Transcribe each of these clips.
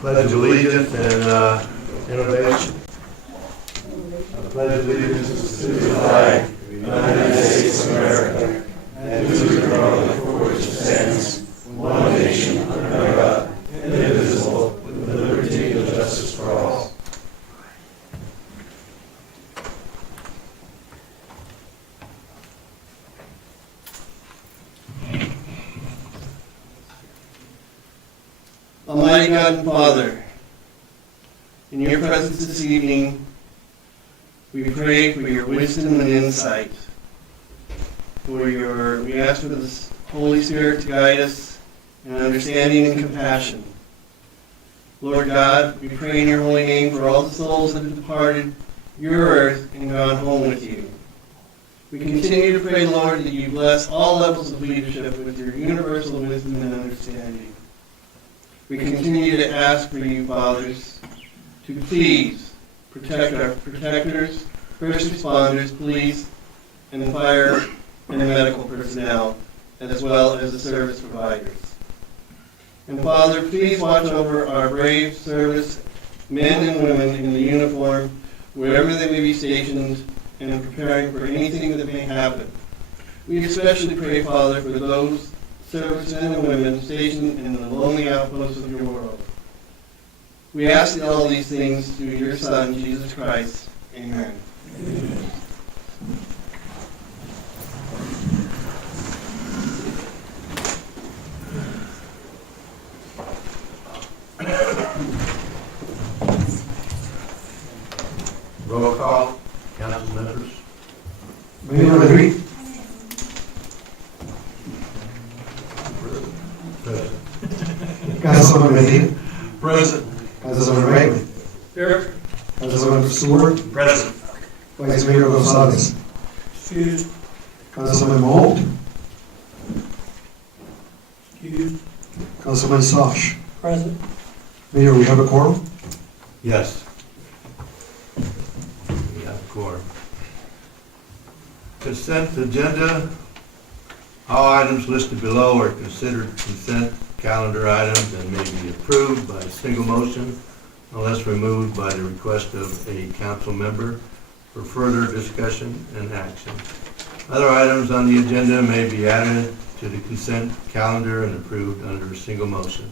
pledge allegiance and innovation. I pledge allegiance to the flag of the United States of America and to the republic for which it stands, one nation under God, indivisible, with liberty and justice for all. Almighty God and Father, in your presence this evening, we pray for your wisdom and insight. We ask for the Holy Spirit to guide us in understanding and compassion. Lord God, we pray in your holy name for all the souls that have departed your earth and gone home with you. We continue to pray, Lord, that you bless all levels of leadership with your universal wisdom and understanding. We continue to ask for you, fathers, to please protect our protectors, first responders, police, and fire and medical personnel, as well as the service providers. And Father, please watch over our brave service men and women in the uniform, wherever they may be stationed, and preparing for anything that may happen. We especially pray, Father, for those servicemen and women stationed in the lonely outposts of your world. We ask all these things through your Son, Jesus Christ. Amen. Amen. Roll call, council members. Mayor Larry. Present. Councilman Medina. Present. Councilman Raymond. Here. Councilman Stewart. Present. Vice Mayor Gonzalez. Excused. Councilman Moult. Excused. Councilman Sosh. Present. Mayor, we have a quorum? Yes. We have a quorum. Consent agenda. All items listed below are considered consent calendar items and may be approved by a single motion unless removed by the request of a council member for further discussion and action. Other items on the agenda may be added to the consent calendar and approved under a single motion.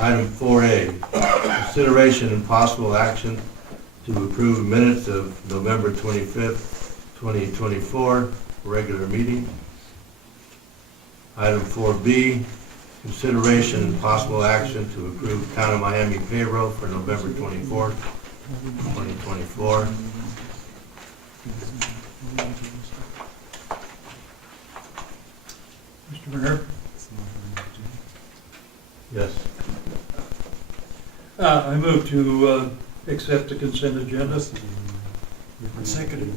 Item 4A, consideration and possible action to approve minutes of November 25th, 2024, regular meeting. Item 4B, consideration and possible action to approve Town of Miami payroll for November 24th, 2024. Mr. Mayor, Yes. I move to accept the consent agenda. Seconded.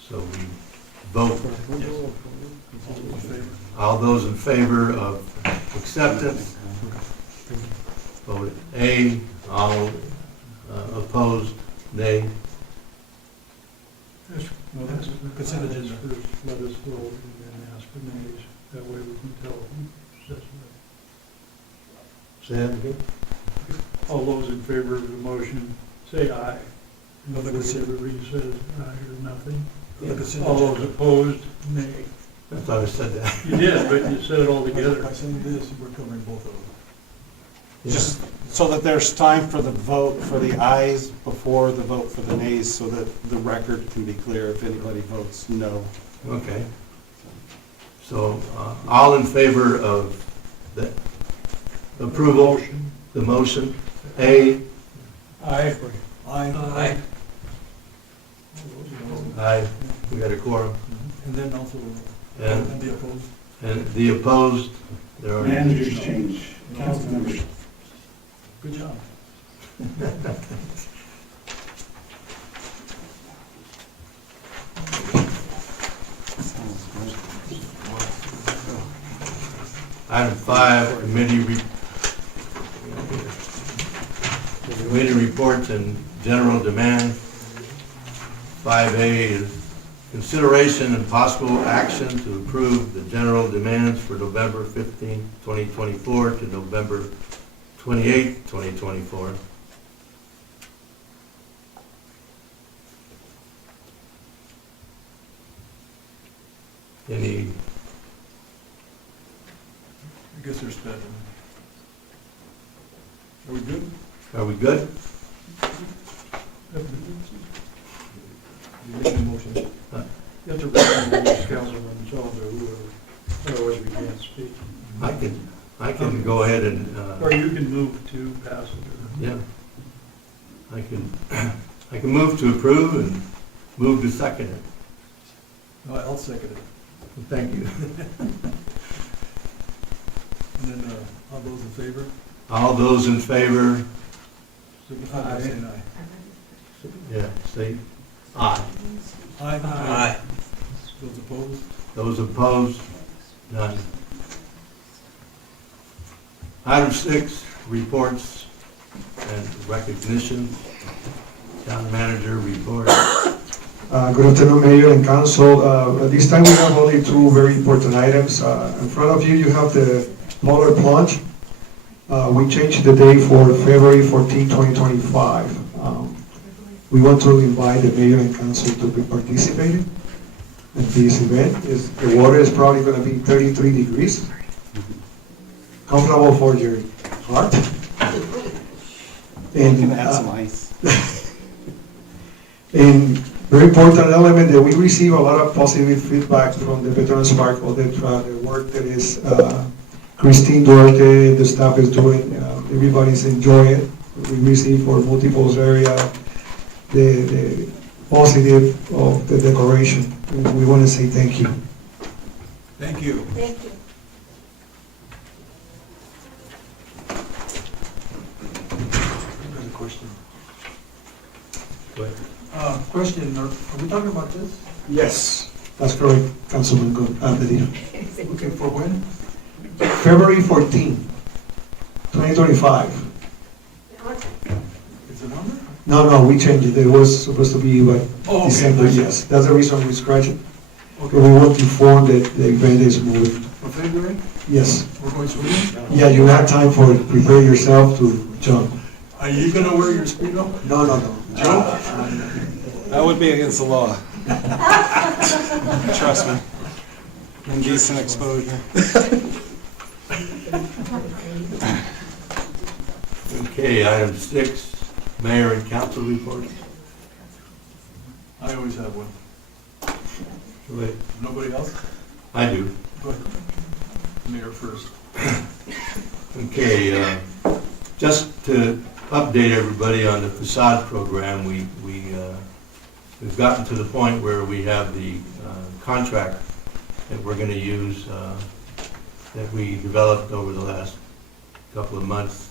So we vote. All those in favor of acceptance, vote A. All opposed, nay. Consent agenda first, let us vote and then ask for nays. That way we can tell who says what. Say that again? All those in favor of the motion, say aye. And everybody says aye or nothing. All those opposed, nay. I thought I said that. You did, but you said it all together. By saying this, we're covering both of them. Yeah. Just so that there's time for the vote for the ayes before the vote for the nays, so that the record can be clear if anybody votes no. Okay. So, all in favor of the approval, the motion, A. Aye. Aye. Aye. We got a quorum. And then also, And, the opposed. and the opposed, there are. Managers change, council members. Good job. Item 5, committee reports and general demand. 5A is consideration and possible action to approve the general demands for November 15, 2024 to November 28, 2024. Any, I guess there's that. Are we good? are we good? You make a motion. You have to recognize Councilman Jones or whoever, otherwise we can't speak. I can go ahead and, Or you can move to pass it. yeah. I can move to approve and move to second it. I'll second it. Thank you. And then, all those in favor? All those in favor, Signify by saying aye. yeah, say aye. Aye. Those opposed? Those opposed, none. Item 6, reports and recognition. Town manager report. Good afternoon, Mayor and Council. At this time, we have only two very important items. In front of you, you have the Polar Plunge. We changed the date for February 14, 2025. We want to invite the Mayor and Council to be participating in this event. The water is probably going to be 33 degrees. Comfortable for your heart. You can add some ice. And very important element that we receive a lot of positive feedback from the Veterans Park, all the work that is Christine Duarte, the staff is doing, everybody's enjoying it. We receive for multiple area the positive of the decoration. We want to say thank you. Thank you. Thank you. Another question. Go ahead. Question, are we talking about this? Yes. That's correct, Councilman Medina. Okay, for when? February 14, 2025. Is it on there? No, we changed it. It was supposed to be like Oh, okay. December, yes. That's the reason we scratched it. Okay, We want to inform that the event is moving. for February, Yes. we're going swimming? Yeah, you have time for prepare yourself to jump. Are you gonna wear your Speedo? No. Joe? That would be against the law. Trust me. Indecent exposure. Okay, item 6, mayor and council reports. I always have one. Go ahead. Nobody else? I do. Go ahead. Mayor first. Okay, just to update everybody on the facade program, we've gotten to the point where we have the contract that we're going to use that we developed over the last couple of months.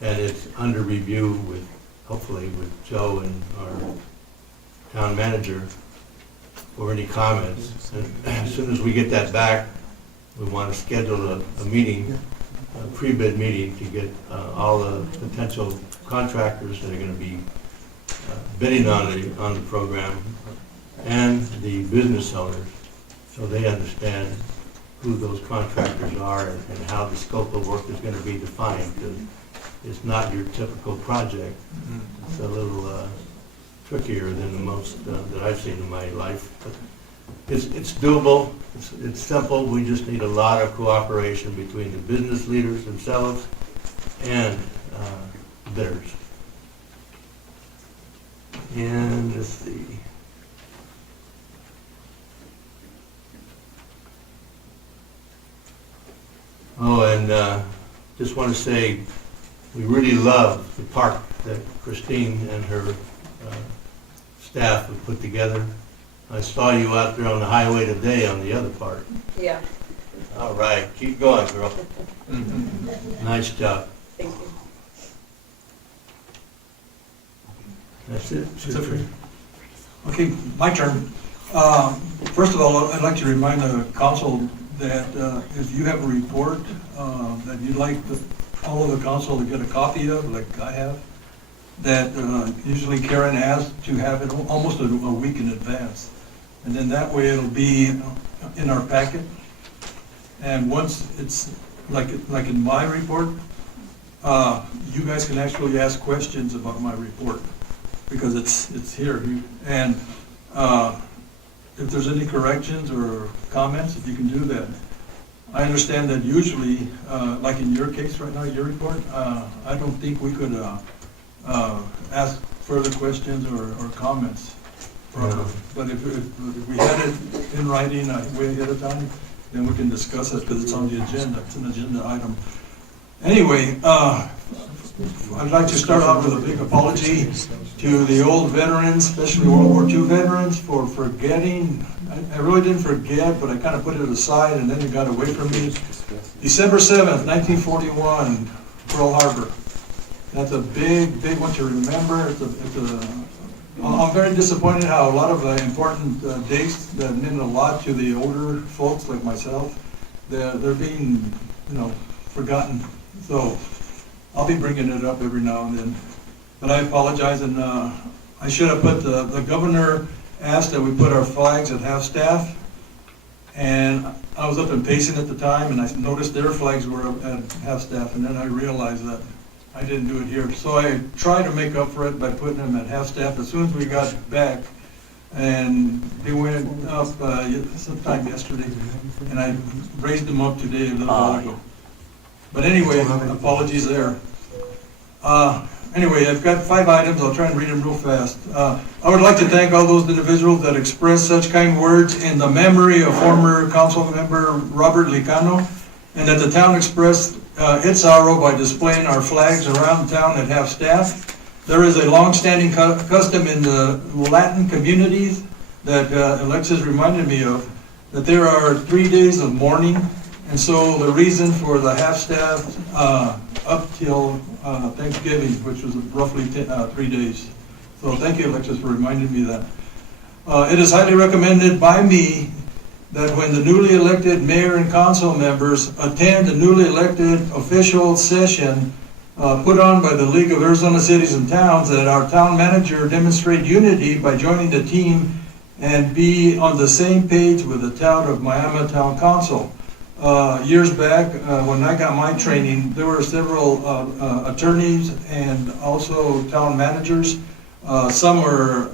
And it's under review with, hopefully, with Joe and our town manager for any comments. And as soon as we get that back, we want to schedule a meeting, a pre-bid meeting to get all the potential contractors that are going to be bidding on the program and the business owners, so they understand who those contractors are and how the scope of work is going to be defined, because it's not your typical project. It's a little trickier than the most that I've seen in my life. But it's doable, it's simple, we just need a lot of cooperation between the business leaders themselves and bidders. And let's see. Oh, and just want to say, we really love the park that Christine and her staff have put together. I saw you out there on the highway today on the other part. Yeah, All right, keep going, girl. Nice job. thank you. That's it. That's it for you. Okay, my turn. First of all, I'd like to remind the council that if you have a report that you'd like all of the council to get a copy of, like I have, that usually Karen asks to have it almost a week in advance. And then that way it'll be in our packet. And once it's, like in my report, you guys can actually ask questions about my report, because it's here. And if there's any corrections or comments, if you can do that. I understand that usually, like in your case right now, your report, I don't think we could ask further questions or comments. But if we had it in writing way ahead of time, then we can discuss it, because it's on the agenda. It's an agenda item. Anyway, I'd like to start off with a big apology to the old veterans, especially World War II veterans, for forgetting. I really didn't forget, but I kind of put it aside, and then it got away from me. December 7th, 1941, Pearl Harbor. That's a big one to remember. I'm very disappointed how a lot of important dates that meant a lot to the older folks like myself, they're being, forgotten. So I'll be bringing it up every now and then. But I apologize, and I should have put, the governor asked that we put our flags at half-staff, and I was up in Payson at the time, and I noticed their flags were up at half-staff, and then I realized that I didn't do it here. So I tried to make up for it by putting them at half-staff as soon as we got back, and they went up sometime yesterday, and I raised them up today a little while ago. But anyway, apologies there. Anyway, I've got 5 items. I'll try and read them real fast. I would like to thank all those individuals that expressed such kind words in the memory of former council member Robert Licano, and that the town expressed its sorrow by displaying our flags around town at half-staff. There is a long-standing custom in the Latin communities that Alexis reminded me of, that there are 3 days of mourning, and so the reason for the half-staff up till Thanksgiving, which was roughly 3 days. So thank you, Alexis, for reminding me of that. It is highly recommended by me that when the newly elected mayor and council members attend the newly elected official session put on by the League of Arizona Cities and Towns, that our town manager demonstrate unity by joining the team and be on the same page with the town of Miami Town Council. Years back, when I got my training, there were several attorneys and also town managers. Some were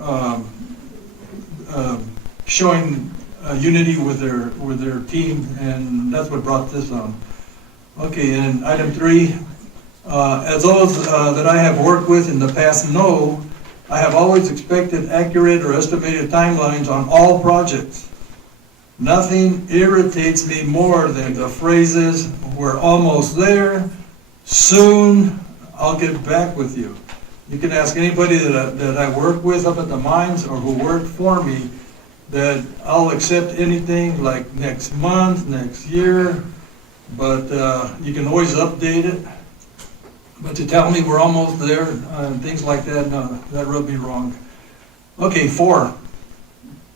showing unity with their team, and that's what brought this on. Okay, and item 3, as those that I have worked with in the past know, I have always expected accurate or estimated timelines on all projects. Nothing irritates me more than the phrases, "We're almost there," "Soon," "I'll get back with you." You can ask anybody that I work with up at the mines or who worked for me, that I'll accept anything like next month, next year, but you can always update it. But to tell me we're almost there, and things like that, no, that rubbed me wrong. Okay, 4.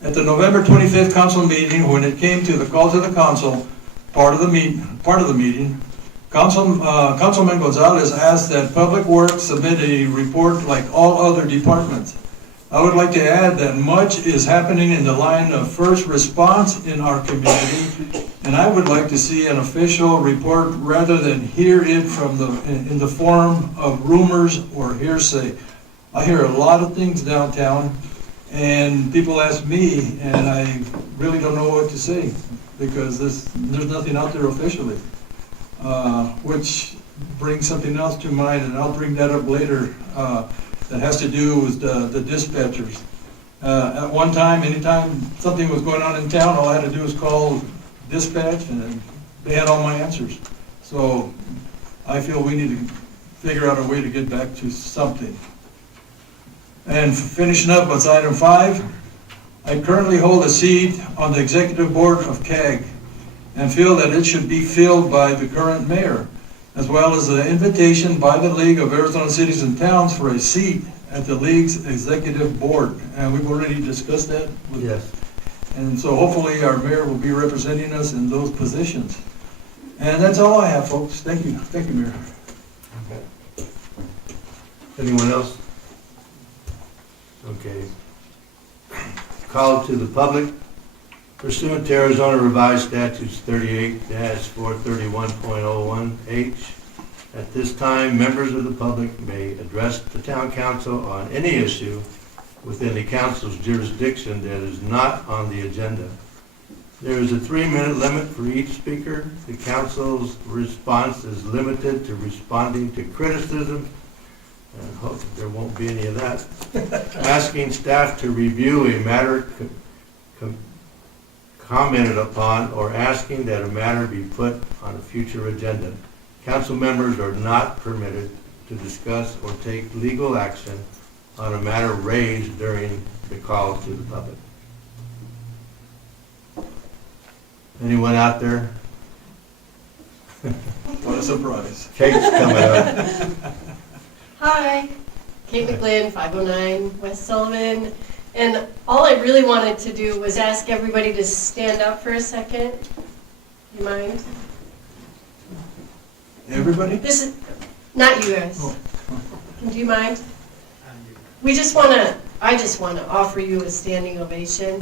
At the November 25th council meeting, when it came to the call to the council, part of the meeting, Councilman Gonzalez asked that Public Works submit a report like all other departments. I would like to add that much is happening in the line of first response in our community, and I would like to see an official report rather than hear it in the form of rumors or hearsay. I hear a lot of things downtown, and people ask me, and I really don't know what to say, because there's nothing out there officially, which brings something else to mind, and I'll bring that up later, that has to do with the dispatchers. At one time, anytime something was going on in town, all I had to do was call dispatch, and they had all my answers. So I feel we need to figure out a way to get back to something. And finishing up with item 5, I currently hold a seat on the executive board of CAG and feel that it should be filled by the current mayor, as well as an invitation by the League of Arizona Cities and Towns for a seat at the League's executive board. And we've already discussed that. Yes. And so hopefully our mayor will be representing us in those positions. And that's all I have, folks. Thank you. Thank you, Mayor. Anyone else? Okay. Call to the public. Pursuant to Arizona Revised Statutes 38-431.01H, at this time, members of the public may address the town council on any issue within the council's jurisdiction that is not on the agenda. There is a 3-minute limit for each speaker. The council's response is limited to responding to criticism, and hope there won't be any of that. Asking staff to review a matter commented upon, or asking that a matter be put on a future agenda. Council members are not permitted to discuss or take legal action on a matter raised during the call to the public. Anyone out there? What a surprise. Kate's coming up. Hi, Kate McGlynn, 509 West Sullivan. And all I really wanted to do was ask everybody to stand up for a second. You mind? Everybody? This is, not you guys. Oh. Do you mind? I just want to offer you a standing ovation.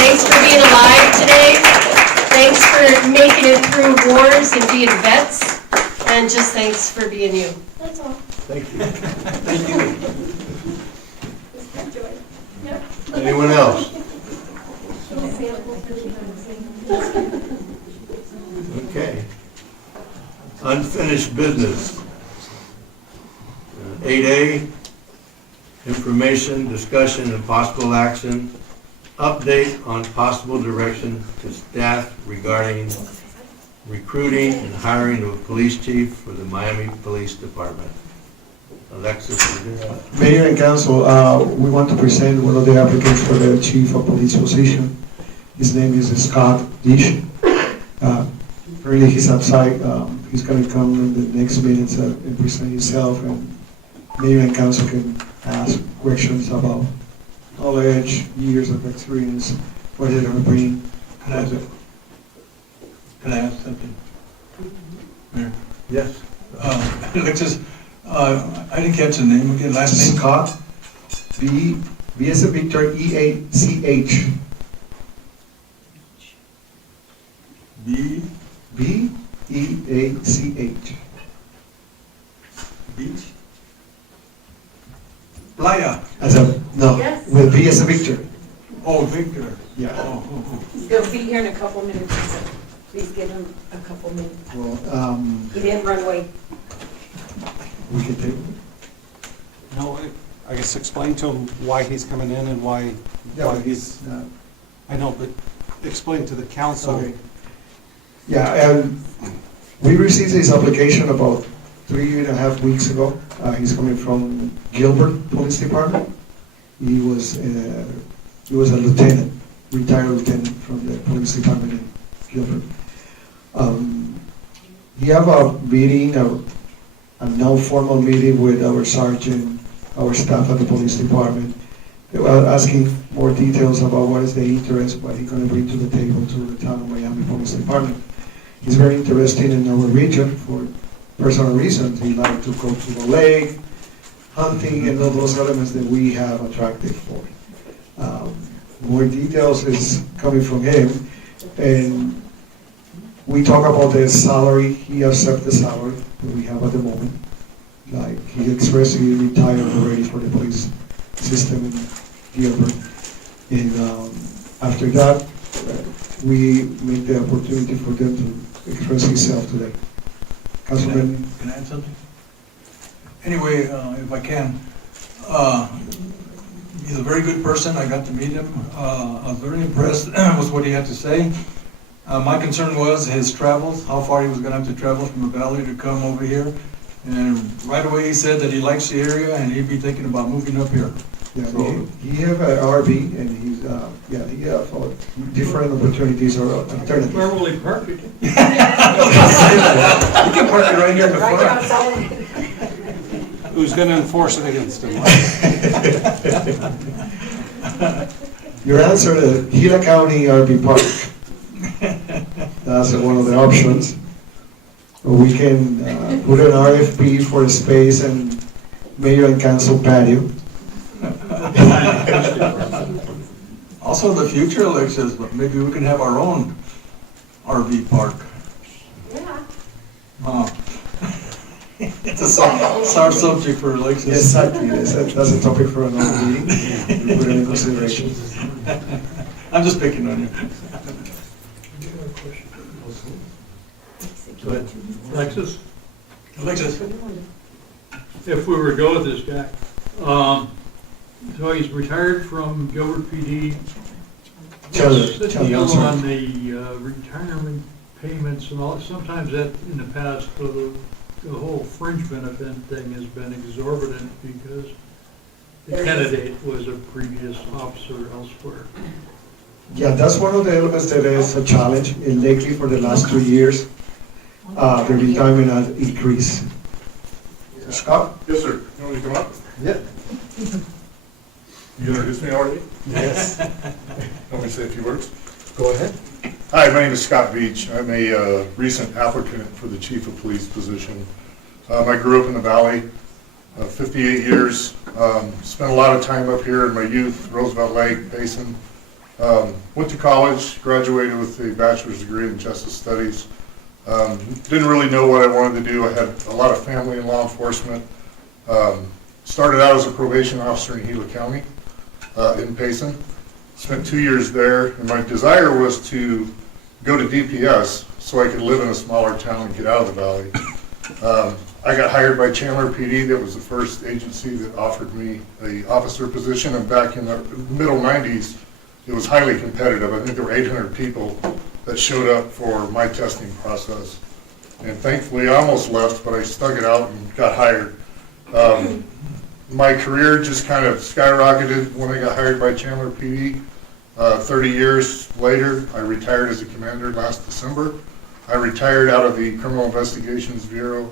Thanks for being alive today. Thanks for making it through wars and being vets. And just thanks for being you. That's all. Thank you. Thank you. Enjoy. Yep. Anyone else? Okay. Unfinished business. 8A, information, discussion, and possible action. Update on possible direction to staff regarding recruiting and hiring of a police chief for the Miami Police Department. Alexis, is there? Mayor and council, we want to present one of the applicants for the chief of police position. His name is Scott Dish. Currently, he's outside. He's going to come in the next minutes and present himself, and mayor and council can ask questions about knowledge, years of experience, what they're going to bring. Can I ask something? Mayor? Yes. Alexis, I didn't catch the name again, last name? Scott, B as in Victor, E-A-C-H. B, B-E-A-C-H. Beach? Playa. No, Yes. with B as in Victor. Oh, Victor. Yeah. Oh. He's gonna be here in a couple minutes, so please give him a couple minutes. Well, He didn't run away. we can take. No, I guess explain to him why he's coming in and why he's, I know, but explain to the council. Okay. Yeah, and we received his application about 3.5 weeks ago. He's coming from Gilbert Police Department. He was a lieutenant, retired lieutenant from the police department in Gilbert. He have a meeting, a non-formal meeting with our sergeant, our staff at the police department. They were asking more details about what is the interest, what he's going to bring to the table to the town of Miami Police Department. He's very interested in our region for personal reasons. He likes to go to the lake, hunting, and all those elements that we have attracted for. More details is coming from him, and we talk about the salary. He accepts the salary that we have at the moment. Like he expressed, he retired already for the police system in Gilbert. And after that, we make the opportunity for them to express himself today. Councilman, Can I add something? Anyway, if I can, he's a very good person. I got to meet him. I was very impressed with what he had to say. My concern was his travels, how far he was gonna have to travel from the valley to come over here. And right away, he said that he likes the area and he'd be thinking about moving up here. yeah, So- he have an RV, and he's, he have different opportunities or alternatives. Where will he park it? You can park it right here in the Right front. outside. Who's going to enforce it against him? Your answer is Gila County RV Park. That's one of the options. Or we can put an RFP for a space and mayor and council patio. Also in the future, Alexis, but maybe we can have our own RV park. Yeah. It's a sour subject for Alexis. Exactly, that's a topic for another meeting. We put it in consideration. I'm just picking on you. Alexis, Alexis, if we were to go with this guy, so he's retired from Gilbert PD. Chandler, What's the Chandler, deal I'm sorry. on the retirement payments and all, sometimes that, in the past, the whole fringe benefit thing has been exorbitant because the candidate was a previous officer elsewhere. Yeah, that's one of the elements that is a challenge. Lately, for the last 2 years, the retirement has increased. Scott? Yes, sir. You want me to come up? Yeah. You introduced me already? Yes. Want me to say a few words? Go ahead. Hi, my name is Scott Beach. I'm a recent applicant for the chief of police position. I grew up in the valley, 58 years. Spent a lot of time up here in my youth, Roosevelt Lake Basin. Went to college, graduated with a bachelor's degree in justice studies. Didn't really know what I wanted to do. I had a lot of family in law enforcement. Started out as a probation officer in Gila County, in Payson. Spent 2 years there, and my desire was to go to DPS so I could live in a smaller town and get out of the valley. I got hired by Chandler PD. That was the first agency that offered me a officer position, and back in the middle 90s, it was highly competitive. I think there were 800 people that showed up for my testing process. And thankfully, I almost left, but I stuck it out and got hired. My career just kind of skyrocketed when I got hired by Chandler PD. 30 years later, I retired as a commander last December. I retired out of the Criminal Investigations Bureau.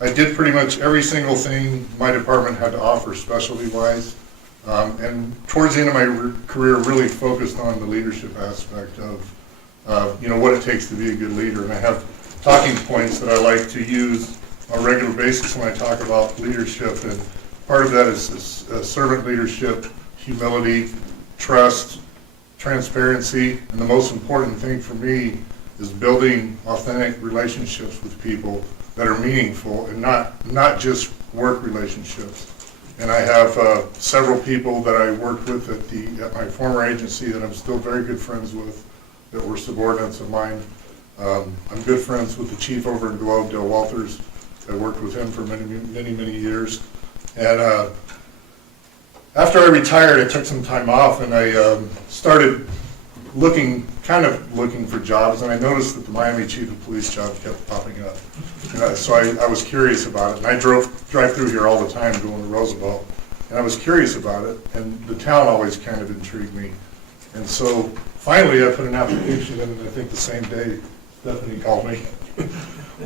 I did pretty much every single thing my department had to offer specialty-wise. And towards the end of my career, really focused on the leadership aspect of what it takes to be a good leader. And I have talking points that I like to use on a regular basis when I talk about leadership. And part of that is servant leadership, humility, trust, transparency, and the most important thing for me is building authentic relationships with people that are meaningful and not just work relationships. And I have several people that I worked with at my former agency that I'm still very good friends with, that were subordinates of mine. I'm good friends with the chief over in Globe, Dale Walters. I worked with him for many years. And after I retired, I took some time off, and I started looking for jobs, and I noticed that the Miami chief of police job kept popping up. So I was curious about it, and I drive through here all the time going to Roosevelt, and I was curious about it, and the town always kind of intrigued me. And so finally I put an application in, and I think the same day Stephanie called me.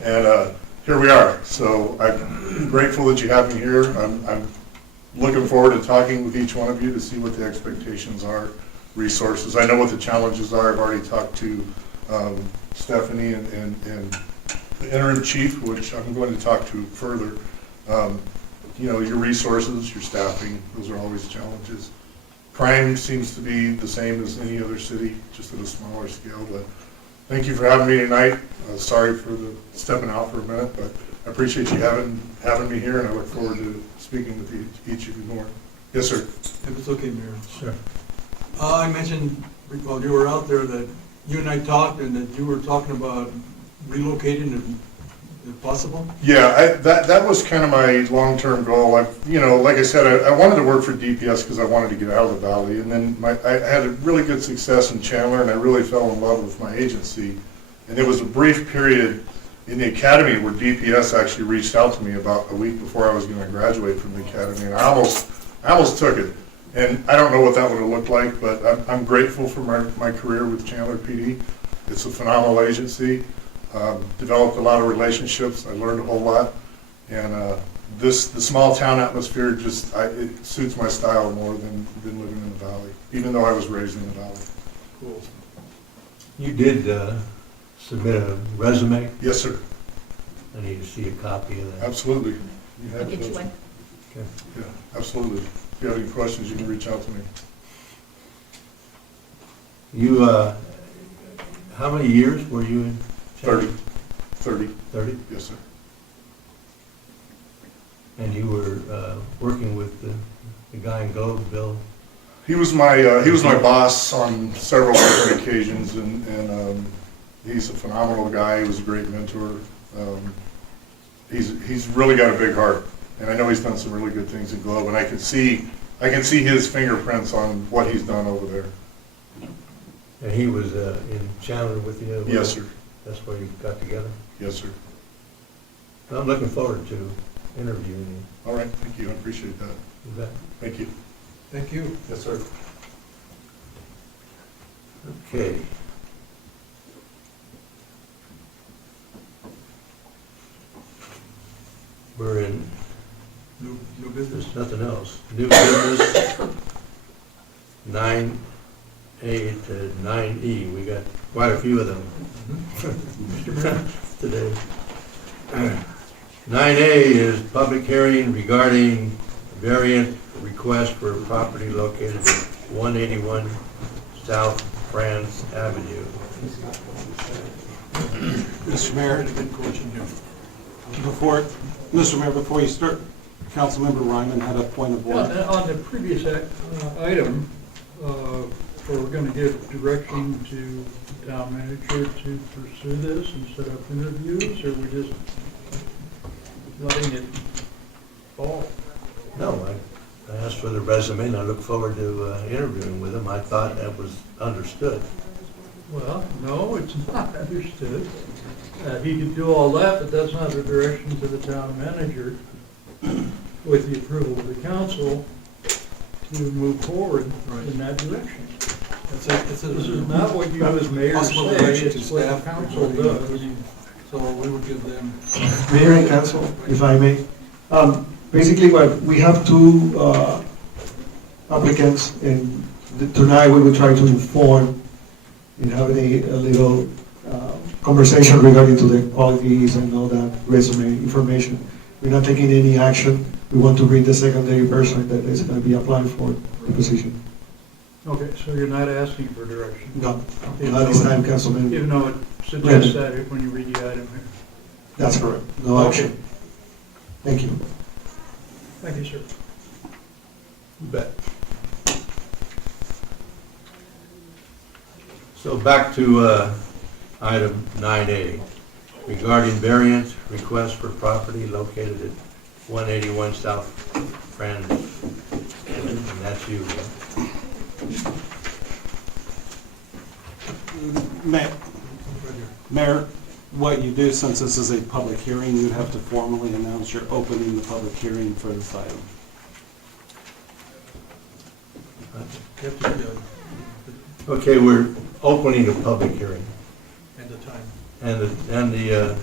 And here we are. So I'm grateful that you have me here. I'm looking forward to talking with each one of you to see what the expectations are, resources. I know what the challenges are. I've already talked to Stephanie and the interim chief, which I'm going to talk to further. Your resources, your staffing, those are always challenges. Crime seems to be the same as any other city, just at a smaller scale. But thank you for having me tonight. Sorry for the stepping out for a minute, but I appreciate you having me here, and I look forward to speaking with each of you more. Yes, sir. If it's okay, Mayor. Sure. I mentioned, while you were out there, that you and I talked, and that you were talking about relocating if possible. Yeah, that was kind of my long-term goal. Like I said, I wanted to work for DPS because I wanted to get out of the valley, and then I had a really good success in Chandler, and I really fell in love with my agency. And there was a brief period in the academy where DPS actually reached out to me about a week before I was going to graduate from the academy, and I almost took it. And I don't know what that would have looked like, but I'm grateful for my career with Chandler PD. It's a phenomenal agency. Developed a lot of relationships. I learned a whole lot. And the small town atmosphere it suits my style more than living in the valley, even though I was raised in the valley. Cool. You did submit a resume. Yes, sir. I need to see a copy of that. Absolutely. You have I'll get you those. one. Yeah, absolutely. If you have any questions, you can reach out to me. You, how many years were you in? 30. 30, 30? yes, sir. And you were working with the guy in Globe, Bill? He was my boss on several different occasions, and he's a phenomenal guy. He was a great mentor. He's really got a big heart, and I know he's done some really good things in Globe, and I can see his fingerprints on what he's done over there. And he was in Chandler with you? as well? Yes, sir. That's where you got together? Yes, sir. I'm looking forward to interviewing you. All right, thank you. I appreciate that. You bet. Thank you. Thank you. Yes, sir. Okay. We're in, New business. there's nothing else. New business, 9A to 9E. We got quite a few of them today. 9A is public hearing regarding variant request for property located at 181 South France Avenue. Mr. Mayor, Good question here. before you start, Councilmember Ryman had a point of order. Yeah, on the previous item, we're going to give direction to the town manager to pursue this and set up interviews, or we just letting it fall? No, I asked for the resume, and I look forward to interviewing with him. I thought that was understood. Well, no, it's not understood. He could do all that, but that's not the direction to the town manager with the approval of the council to move forward in that direction. This is not what you as mayor Possible say, direction to it's what the staff. council does. So we would give them. Mayor and council, if I may. Basically, we have two applicants, and tonight we will try to inform and have a little conversation regarding to the qualities and all that resume information. We're not taking any action. We want to read the secondary person that is going to be applying for the position. Okay, so you're not asking for direction? No, not this time, Councilman. Even though it suggests that when you read the item here. That's correct. No action. Thank you. Thank you, sir. You bet. So back to item 9A, regarding variance request for property located at 181 South France. And that's you. Mayor, what you do, since this is a public hearing, you'd have to formally announce you're opening the public hearing for this item. Okay, we're opening a public hearing. And the time. And the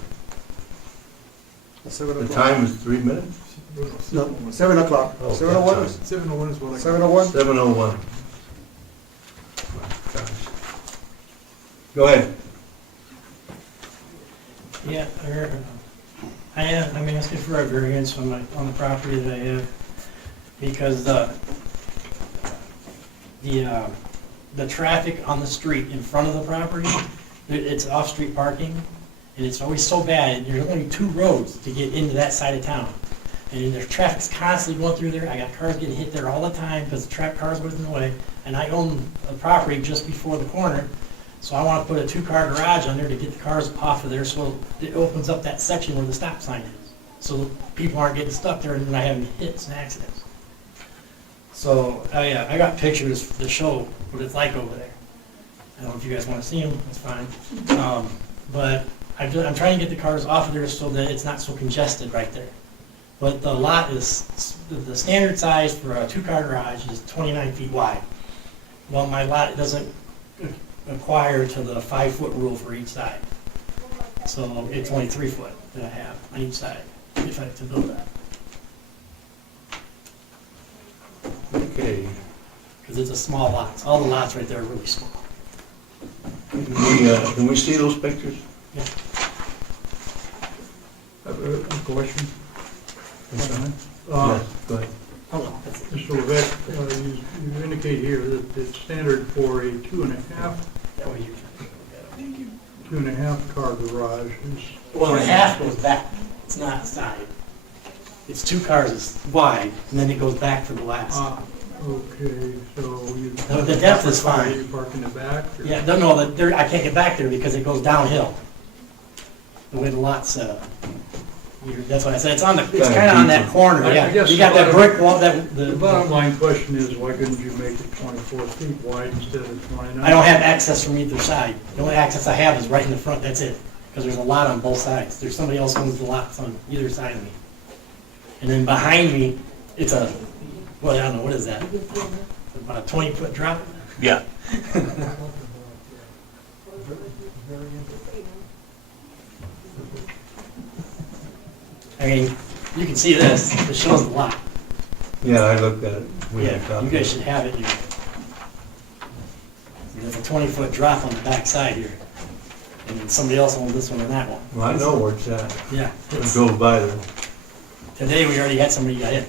time is 3 minutes? No, 7 o'clock. Oh, 7:01? 7:01 is what I. 7:01? 7:01. My gosh. Go ahead. Yeah, I'm asking for a variance on the property that I have, because the traffic on the street in front of the property, it's off-street parking, and it's always so bad. There's only two roads to get into that side of town, and the traffic's constantly going through there. I got cars getting hit there all the time because the trap cars was in the way, and I own a property just before the corner. So I want to put a two-car garage on there to get the cars off of there, so it opens up that section where the stop sign is. So people aren't getting stuck there and not having hits and accidents. So, I got pictures to show what it's like over there. I don't know if you guys want to see them, that's fine. But I'm trying to get the cars off of there so that it's not so congested right there. But the lot is, the standard size for a two-car garage is 29 feet wide. Well, my lot doesn't acquire to the 5-foot rule for each side. So it's only 3 foot that I have on each side, if I have to build that. Okay. Because it's a small lot. All the lots right there are really small. Can we see those pictures? I have a question. Yes, go ahead. Hold on, that's it. Mr. Levesque, you indicate here that the standard for a 2.5 That way you can. 2.5 car garage is, Well, the half goes back, it's not side. It's 2 cars is wide, and then it goes back for the last. okay, so you. The depth is fine. You park in the back? or- Yeah, don't know, that there, I can't get back there because it goes downhill. The way the lot's set up. That's why I said, it's on the, it's kinda on that corner, I yeah. guess You got that the brick wall, that, The bottom line question is, why couldn't you make it 24 feet wide instead of 29? I don't have access from either side. The only access I have is right in the front, that's it. Because there's a lot on both sides. There's somebody else owns the lots on either side of me. And then behind me, it's a, well, I don't know, what is that? About a 20-foot drop? Yeah. I mean, you can see this, it shows the lot. Yeah, I looked at it. We had a Yeah, copy. you guys should have it here. There's a 20-foot drop on the back side here. And then somebody else owns this one and that one. Well, I know where it's at. Yeah. I it's- drove by there. Today, we already had somebody got hit.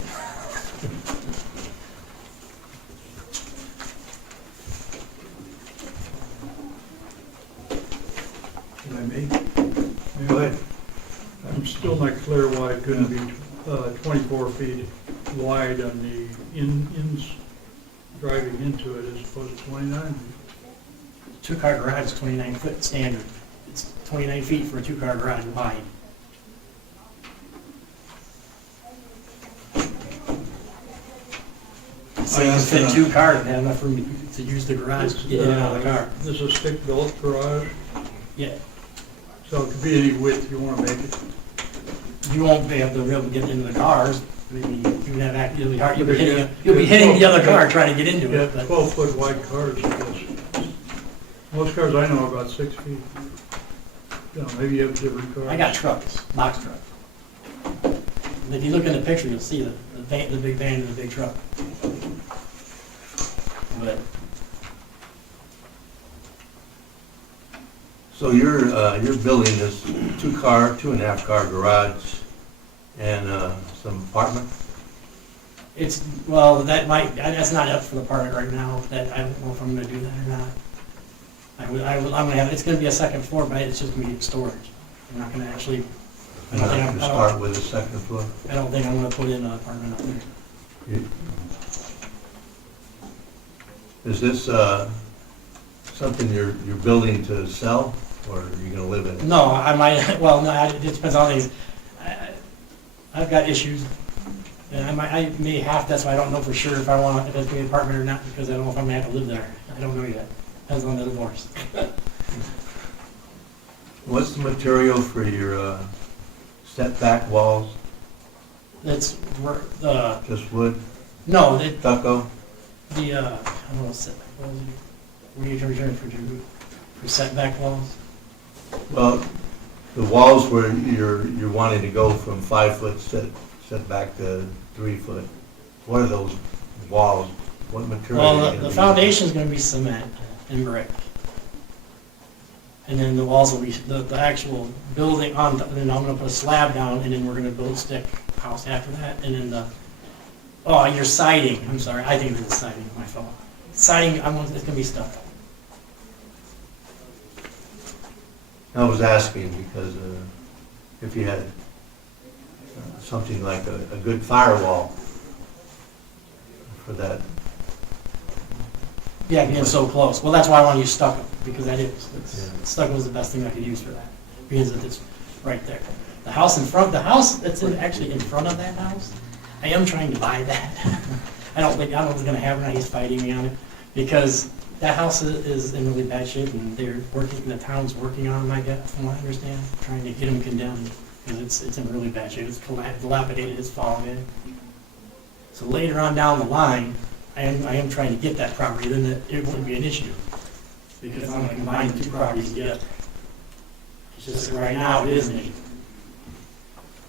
Can I make? Go ahead. I'm still not clear why it couldn't be 24 feet wide on the ins driving into it as opposed to 29. 2-car garage is 29-foot standard. It's 29 feet for a 2-car garage wide. So you can fit 2 cars and have enough room to use the garage to get in and out of the car. This is a stick-built garage, Yeah, so it could be any width you want to make it. you won't be able to get into the cars. I mean, you have, it'll be hard, you'll be hitting the other car trying to get into Yeah, it, but 12-foot wide cars, I guess. Most cars I know are about 6 feet. You know, maybe you have different cars. I got trucks, box trucks. And if you look in the picture, you'll see the big van and the big truck. But So you're building this 2.5 car garage and some apartment? it's, well, that's not up for the apartment right now, that, I don't know if I'm gonna do that or not. I'm gonna have, it's gonna be a second floor, but it's just gonna be storage. I'm not gonna actually, I You're don't not think going to I'm start with a second floor? I'm gonna put in an apartment up there. Is this something you're building to sell, or are you going to live in it? No, I might, well, no, it depends on things. I've got issues, and I may have, that's why I don't know for sure if I want, if it's gonna be an apartment or not, because I don't know if I'm gonna have to live there. I don't know yet. Depends on the divorce. What's the material for your setback walls? That's, Just wood, no, stucco? I don't know, setback walls, were you referring for setback walls? Well, the walls where you're wanting to go from 5 foot setback to 3 foot. What are those walls? What material? are you Well, gonna the be foundation's gonna be cement and brick. And then the walls will be, the actual building on, and then I'm gonna put a slab down, and then we're gonna build stick house after that, and then your siding, I'm sorry, I think it's siding, my fault. Siding, it's gonna be stucco. I was asking because if you had something like a good firewall for that. Yeah, being so close. Well, that's why I want to use stucco, because that is, Yeah. stucco is the best thing I could use for that, because it's right there. The house in front, the house that's actually in front of that house, I am trying to buy that. I don't think it's gonna happen, he's fighting me on it, because that house is in really bad shape, and the town's working on them, I guess, from what I understand, trying to get them condemned, because it's in really bad shape, it's dilapidated, it's falling in. So later on down the line, I am trying to get that property, then it wouldn't be an issue, because I'm gonna combine the 2 properties together. It's just that right now, it is an issue.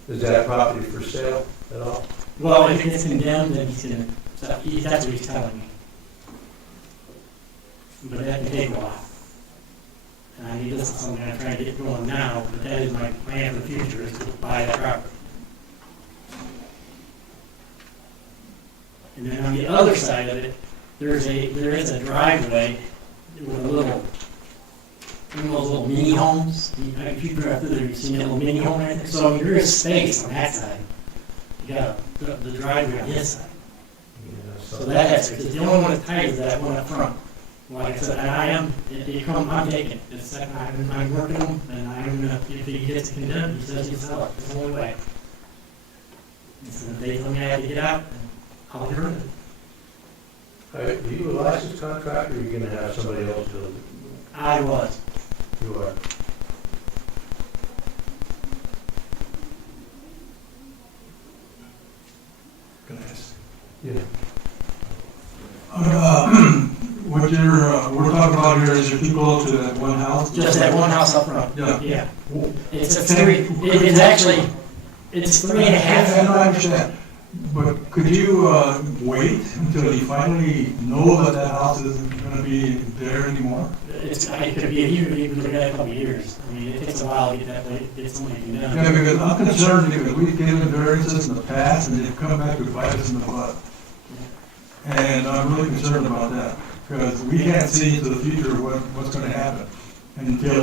Is that property for sale at all? Well, if it's condemned, then that's what he's telling me. But that can take a while. And I need, this is something I'm trying to get going now, but that is my plan for the future, is to buy that property. And then on the other side of it, there is a driveway with a little, one of those little mini homes. If you drive through there, you see a little mini home right there. So there is space on that side. You got the driveway on this side. So that has, the only one that's tight is that one up front. Like I said, and I'm taking it. I'm working them, and if he gets condemned, he says he'll sell it. It's the only way. He said, if they tell me I have to get out, then I'll get rid of it. Are you a licensed contractor, or are you gonna have somebody else do it? I was. You are. Can I ask? Yeah. What we're talking about here is you're too close to that one house? Just that one house up front. Yeah. Yeah. It's a three, it's actually, it's 3.5. I understand, but could you wait until you finally know that that house isn't gonna be there anymore? It could be, you could look at it a couple of years. I mean, it takes a while to get that, get somebody condemned. Yeah, because I'm concerned because we've given variances in the past and they've come back to bite us in the butt. And I'm really concerned about that, because we can't see into the future what's gonna happen until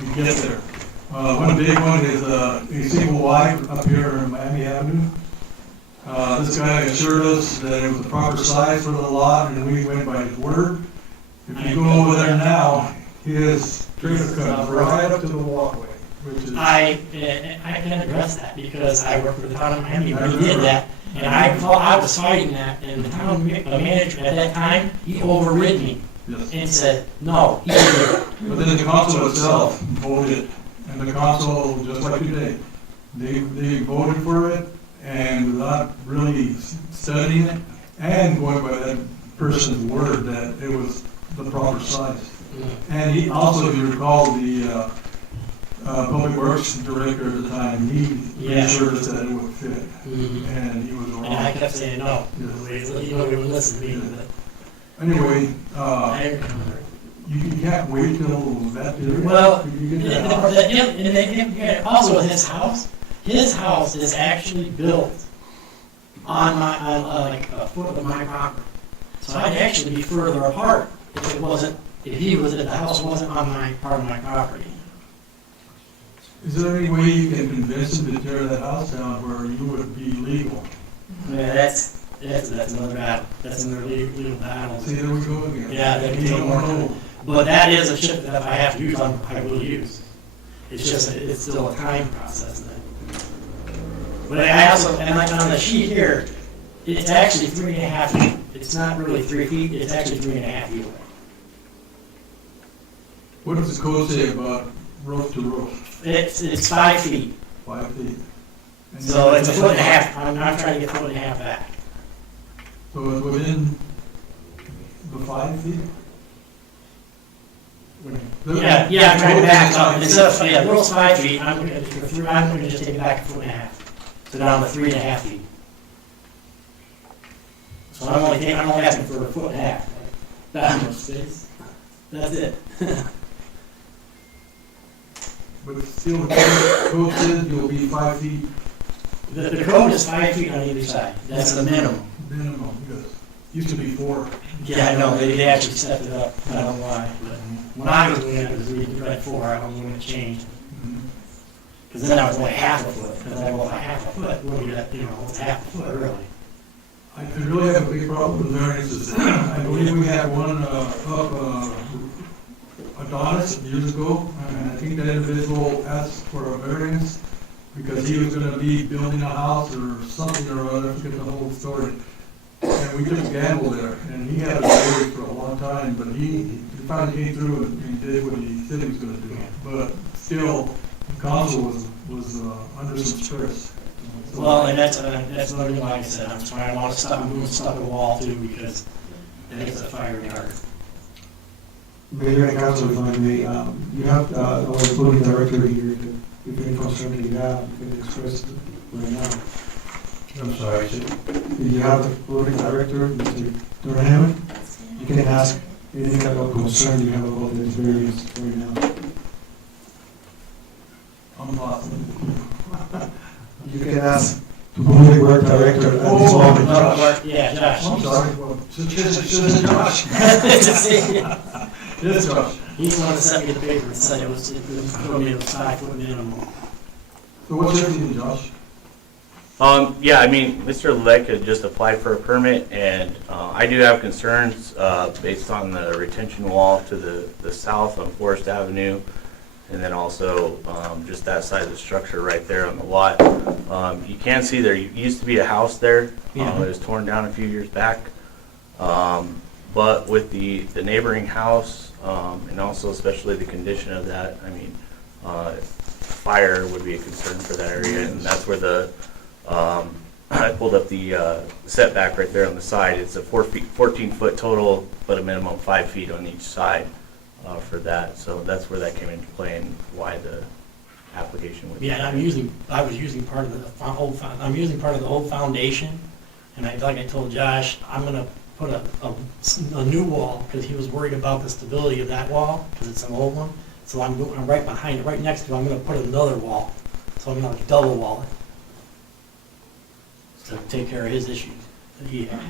we get there. One big one is a single wide up here in Miami Avenue. This guy assured us that it was the proper size for the lot, and we went by his word. If you go over there now, his trailer comes right up to the walkway, which is. I can address that because I work for the town of Miami, where he did that. And I was fighting that, and the town manager at that time, he overrid me Yes. and said, no, he did it. But then the council itself voted, and the council, just like today, they voted for it, and without really studying it, and going by that person's word that it was the proper size. And he also, if you recall, the Public Works Director at the time, he assured us that it would fit, and he was wrong. And I kept saying no. Yes. He wouldn't listen to me. Anyway, But you can't wait till that period? Well, You get that house? and also his house is actually built on like a foot of my property. So I'd actually be further apart if the house wasn't on my part of my property. Is there any way you can convince him to tear that house down where you would be legal? Yeah, that's another battle. That's another legal battle. See, there we go again. Yeah, that We we don't don't want know. to. But that is a chip that if I have to use, I will use. It's just, it's still a time process then. But I also, and like on the sheet here, it's actually 3.5 feet. It's not really 3 feet, it's actually 3.5 feet away. What does the code say about roof to roof? It's 5 feet. 5 feet. And So it's 1.5 feet. I'm trying to get 1.5 feet back. So it's within the 5 feet? Yeah, I'm trying to back up. Instead of, the rule's 5 feet, I'm gonna just take it back 1.5 feet. So down to 3.5 feet. So I'm only asking for 1.5 feet. That much space. That's it. But still, the code says you'll be 5 feet The code is 5 feet on either side. That's the minimum. minimum, because it used to be 4. Yeah, I know, they actually stepped it up. I don't know why, but when I was doing it, it was read 4, I don't know when it changed. Because then I was only half a foot, because I was like half a foot, what do you got, it's half a foot, really. I really have a big problem with variances. I believe we had one up Adonis years ago, and I think that individual asked for a variance because he was gonna be building a house or something or other, I forget the whole story. And we took a gamble there, and he had a variance for a long time, but he finally came through and did what he said he was gonna do. But still, the council was under some stress. So- Well, and that's literally why I said, I'm trying, I want to stop moving stuff at the wall too, because I think it's a fiery yard. Mayor and Council, if I may, you have our building director here, if any concern that you have, you can express it right now. I'm sorry, sir. You have the building director, Mr. Durham, you can ask any kind of concern you have about this variance right now. I'm lost. You can ask Public Works Director at this moment, Josh. Yeah, Josh. I'm sorry, well, should Josh. Yes, Josh. He's the one that sent me the paper and said it was 5-foot minimum. So what's your opinion, Josh? Yeah, I mean, Mr. Leck had just applied for a permit, and I do have concerns based on the retention wall to the south on Forest Avenue, and then also just that side of the structure right there on the lot. You can see there used to be a house there. Yeah. It was torn down a few years back. But with the neighboring house, and also especially the condition of that, I mean, fire would be a concern for that area, and that's where I pulled up the setback right there on the side. It's a 14-foot total, but a minimum 5 feet on each side for that. So that's where that came into play and why the application was. Yeah, and I was using part of I'm using part of the old foundation, and like I told Josh, I'm gonna put a new wall, because he was worried about the stability of that wall, because it's an old one. So I'm right behind it, right next to it, I'm gonna put another wall. So I'm gonna double wall it to take care of his issues that he had.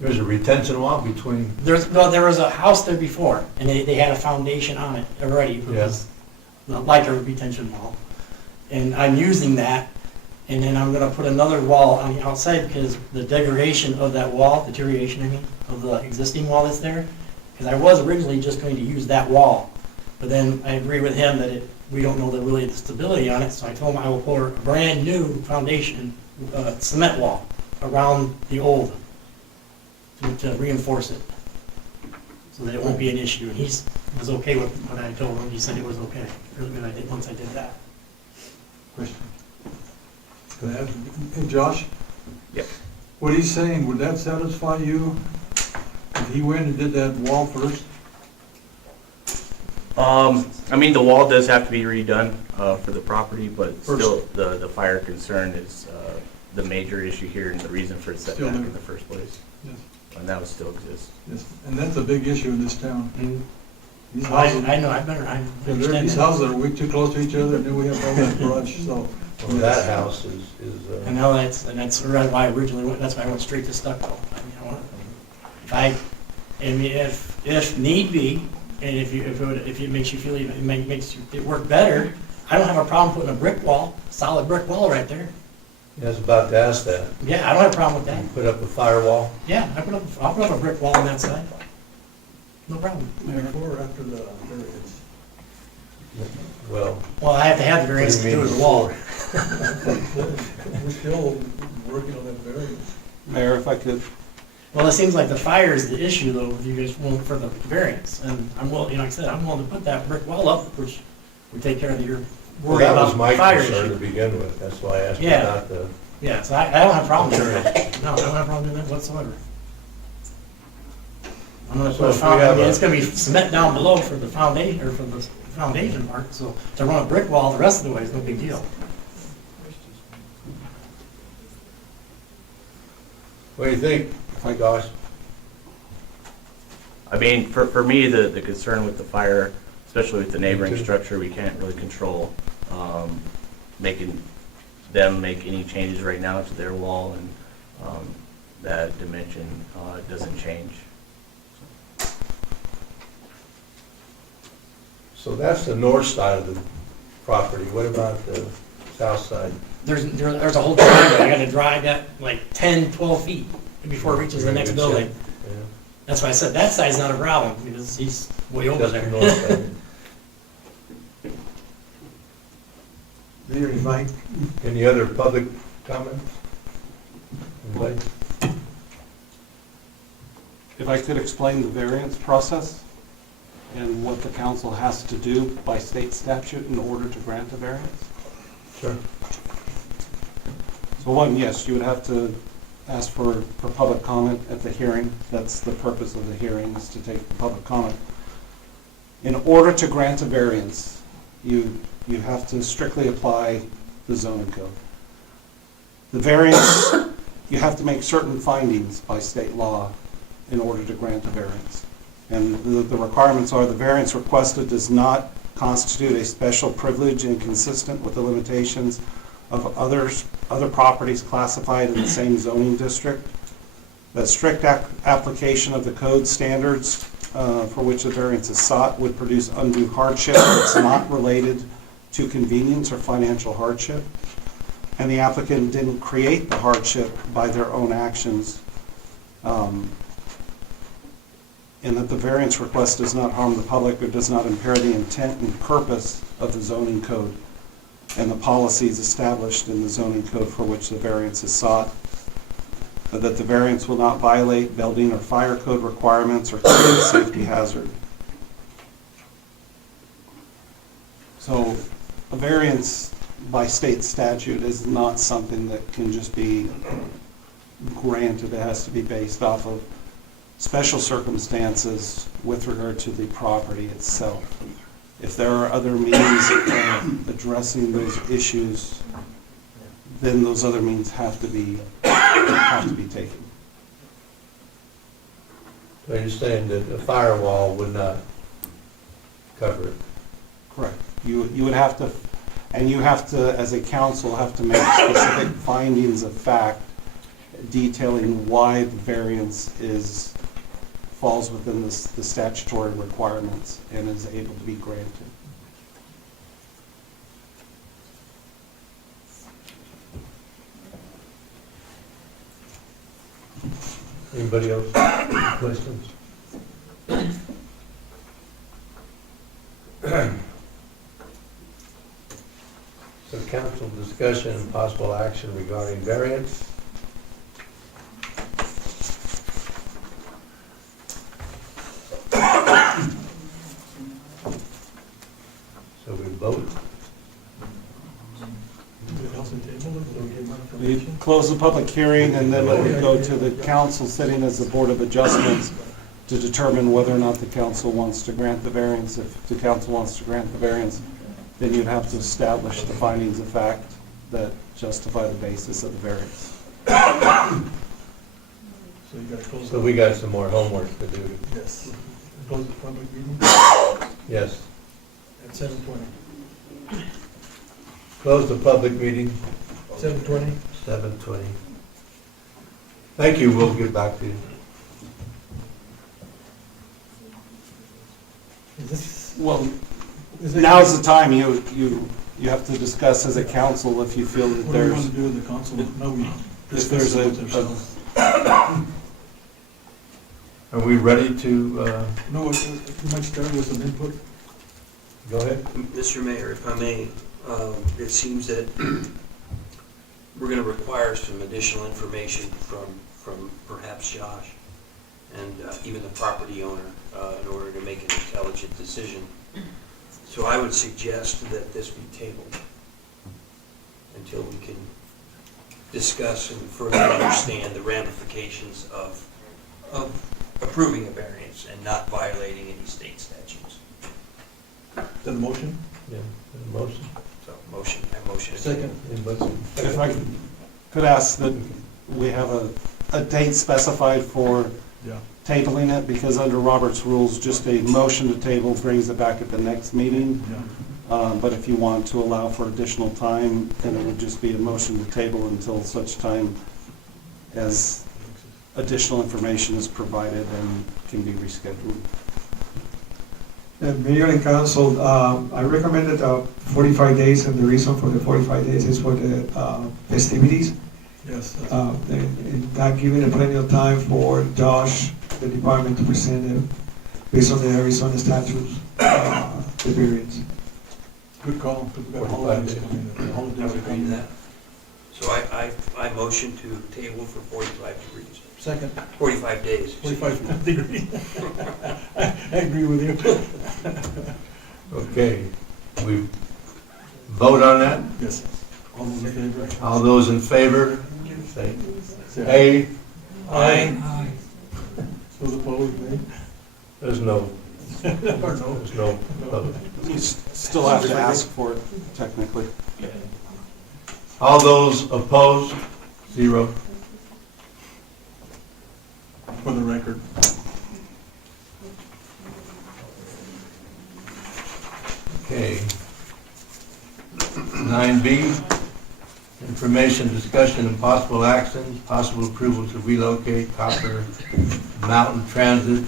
There's a retention wall between, There was a house there before, and they had a foundation on it already, because, like a retention wall. And I'm using that, and then I'm gonna put another wall on the outside, because the deterioration of that wall, of the existing wall that's there, because I was originally just going to use that wall. But then I agree with him that we don't know really the stability on it, so I told him I will pour a brand new foundation, cement wall around the old to reinforce it, so that it won't be an issue. And he was okay with what I told him. He said it was okay. Really good. Once I did that. Question. Can I ask, hey, Josh? Yep. What he's saying, would that satisfy you if he went and did that wall first? I mean, the wall does have to be redone for the property, but First. still, the fire concern is the major issue here and the reason for its Still setback there. in the first place. Yes. And that would still exist. Yes, and that's a big issue in this town. These I houses, know. I understand these that. houses are way too close to each other, and then we have all that brush, so. well, that house is, I know that's why I originally went. That's why I went straight to stucco. If need be, and if it makes you feel it makes it work better, I don't have a problem putting a brick wall, solid brick wall right there. I was about to ask that. Yeah, I don't have a problem with that. You put up a firewall? Yeah, I'll put up a brick wall on that side. No problem. Before or after the variance? Well, Well, I have to have the variance to What do you do mean the wall. We're still working on that variance. Mayor, if I could, Well, it seems like the fire is the issue though, with you guys willing for the variance. And I'm willing, like I said, I'm willing to put that brick wall up, which would take care of your well, worry that about was the my fire concern to issue. begin with. That's why I asked you Yeah. about the, Yeah, so I don't have a problem doing that. No, I don't have a problem doing that whatsoever. I'm gonna So put a if we foundation, have a- it's gonna be cement down below for the foundation, or for the foundation part, so to run a brick wall the rest of the way is no big deal. what do you think, Gosh? I mean, for me, the concern with the fire, especially with the neighboring too. structure, we can't really control making them make any changes right now to their wall, and that dimension doesn't change. So that's the north side of the property. What about the south side? There's a whole driveway, I gotta drive that like 10, 12 feet before it reaches the You're in next good building. shape. Yeah. That's why I said that side's not a problem, because he's way over Just the there. north side. Mayor, if I Any other public comments? Anybody? if I could explain the variance process and what the council has to do by state statute in order to grant a variance. Sure. So one, yes, you would have to ask for public comment at the hearing. That's the purpose of the hearing, is to take the public comment. In order to grant a variance, you have to strictly apply the zoning code. The variance, you have to make certain findings by state law in order to grant a variance. And the requirements are: the variance requested does not constitute a special privilege inconsistent with the limitations of other properties classified in the same zoning district. That strict application of the code standards for which the variance is sought would produce undue hardship that's not related to convenience or financial hardship. And the applicant didn't create the hardship by their own actions. And that the variance request does not harm the public or does not impair the intent and purpose of the zoning code and the policies established in the zoning code for which the variance is sought. That the variance will not violate building or fire code requirements or create a safety hazard. So a variance by state statute is not something that can just be granted. It has to be based off of special circumstances with regard to the property itself. If there are other means of addressing those issues, then those other means have to be taken. So you're saying that a firewall would not cover it? Correct. You would have to, and you have to, as a council, have to make specific findings of fact detailing why the variance falls within the statutory requirements and is able to be granted. Anybody else? Questions? So council discussion and possible action regarding variance. So we vote. We close the public hearing and then it would go to the council sitting as the Board of Adjustments to determine whether or not the council wants to grant the variance. If the council wants to grant the variance, then you'd have to establish the findings of fact that justify the basis of the variance. So you gotta close. So we got some more homework to do. Yes. Close the public meeting Yes. at 7:20. Close the public meeting, 7:20? 7:20. Thank you, we'll get back to you. Is this, Well, is it? now's the time you have to discuss as a council if you feel that What do we want there's, to do in the council? No, we if there's discuss it with ourselves. Are we ready to, No, we might start with some input. go ahead? Mr. Mayor, if I may, it seems that we're going to require some additional information from perhaps Josh and even the property owner in order to make an intelligent decision. So I would suggest that this be tabled until we can discuss and further understand the ramifications of approving a variance and not violating any state statutes. Is that a motion? Yeah, motion. So I motion. Second. if I could ask that we have a date specified for Yeah. tabling it, because under Robert's rules, just a motion to table brings it back at the next meeting. Yeah. But if you want to allow for additional time, then it would just be a motion to table until such time as additional information is provided and can be rescheduled. Mayor and council, I recommended 45 days, and the reason for the 45 days is for the festivities. Yes. And that giving plenty of time for Josh, the department, to present it based on the Arizona statutes, the variance. Good call, because we've got holidays coming. The I holidays would are agree to coming. that. So I motion to table for 45 degrees, Second, 45 days. 45 degrees. I agree with you. Okay, we vote on that? Yes. All those in favor? All those in favor, say Say aye. Aye. Those opposed, nay? There's no, Or no? there's no vote. You still have to ask for it technically. All those opposed, 0. For the record. Okay. 9B, Information, discussion, and possible actions, possible approval to relocate Copper Mountain Transit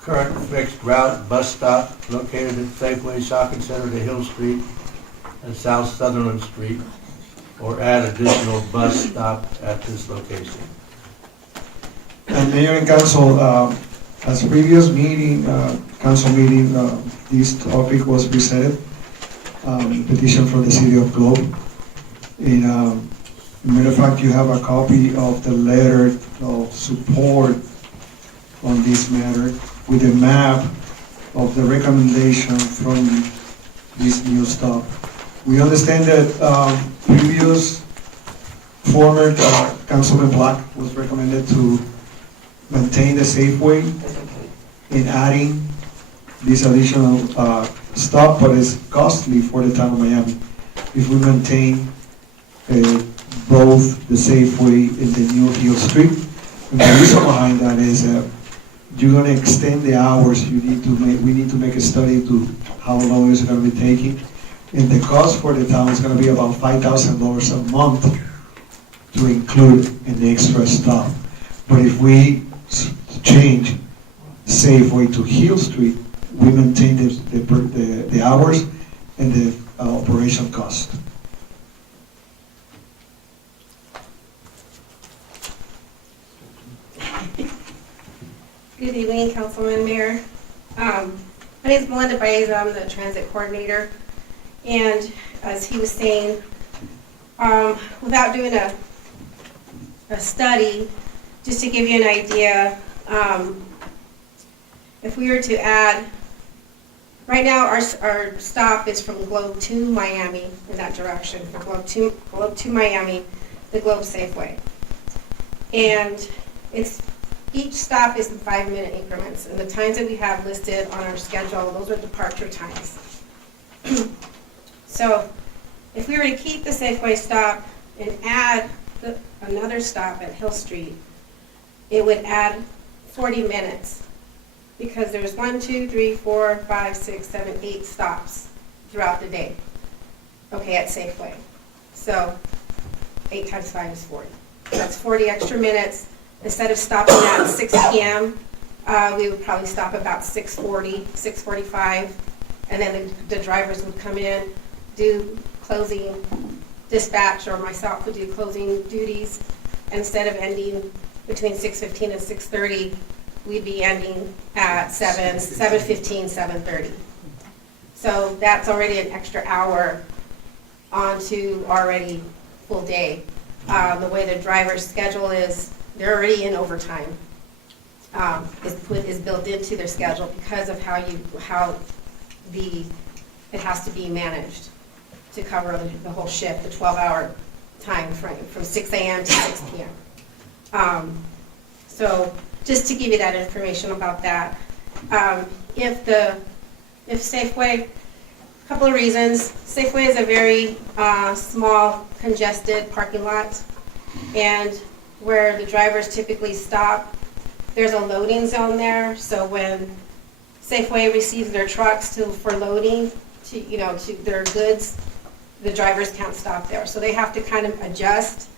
current fixed route bus stop located at Safeway Shopping Center to Hill Street and South Sutherland Street, or add additional bus stop at this location. And Mayor and Council, as previous meeting, council meeting, this topic was presented, petition from the city of Globe. In matter of fact, you have a copy of the letter of support on this matter with a map of the recommendation from this new stop. We understand that previous former Councilman Black was recommended to maintain the Safeway in adding this additional stop, but it's costly for the town of Miami. If we maintain both the Safeway and the new Hill Street, and the reason behind that is you're going to extend the hours. We need to make a study to how long is it going to be taking, and the cost for the town is going to be about $5,000 a month to include an extra stop. But if we change Safeway to Hill Street, we maintain the hours and the operation cost. Good evening, Councilman, Mayor. My name is Melinda Baez. I'm the transit coordinator. And as he was saying, without doing a study, just to give you an idea, if we were to add, right now our stop is from Globe to Miami in that direction, from Globe to Miami, the Globe Safeway. And each stop is in 5-minute increments, and the times that we have listed on our schedule, those are departure times. So if we were to keep the Safeway stop and add another stop at Hill Street, it would add 40 minutes because there's 1, 2, 3, 4, 5, 6, 7, 8 stops throughout the day, okay, at Safeway. So 8 times 5 is 40. That's 40 extra minutes. Instead of stopping at 6 p.m., we would probably stop about 6:40, 6:45, and then the drivers would come in, do closing dispatch, or myself would do closing duties. And instead of ending between 6:15 and 6:30, we'd be ending at 7:15, 7:30. So that's already an extra hour onto already full day. The way the driver's schedule is, they're already in overtime. Is built into their schedule because of how it has to be managed to cover the whole shift, the 12-hour time frame from 6 a.m. to 6 p.m. So just to give you that information about that, if Safeway, a couple of reasons. Safeway is a very small, congested parking lot, and where the drivers typically stop, there's a loading zone there. So when Safeway receives their trucks for loading to their goods, the drivers can't stop there. So they have to kind of adjust.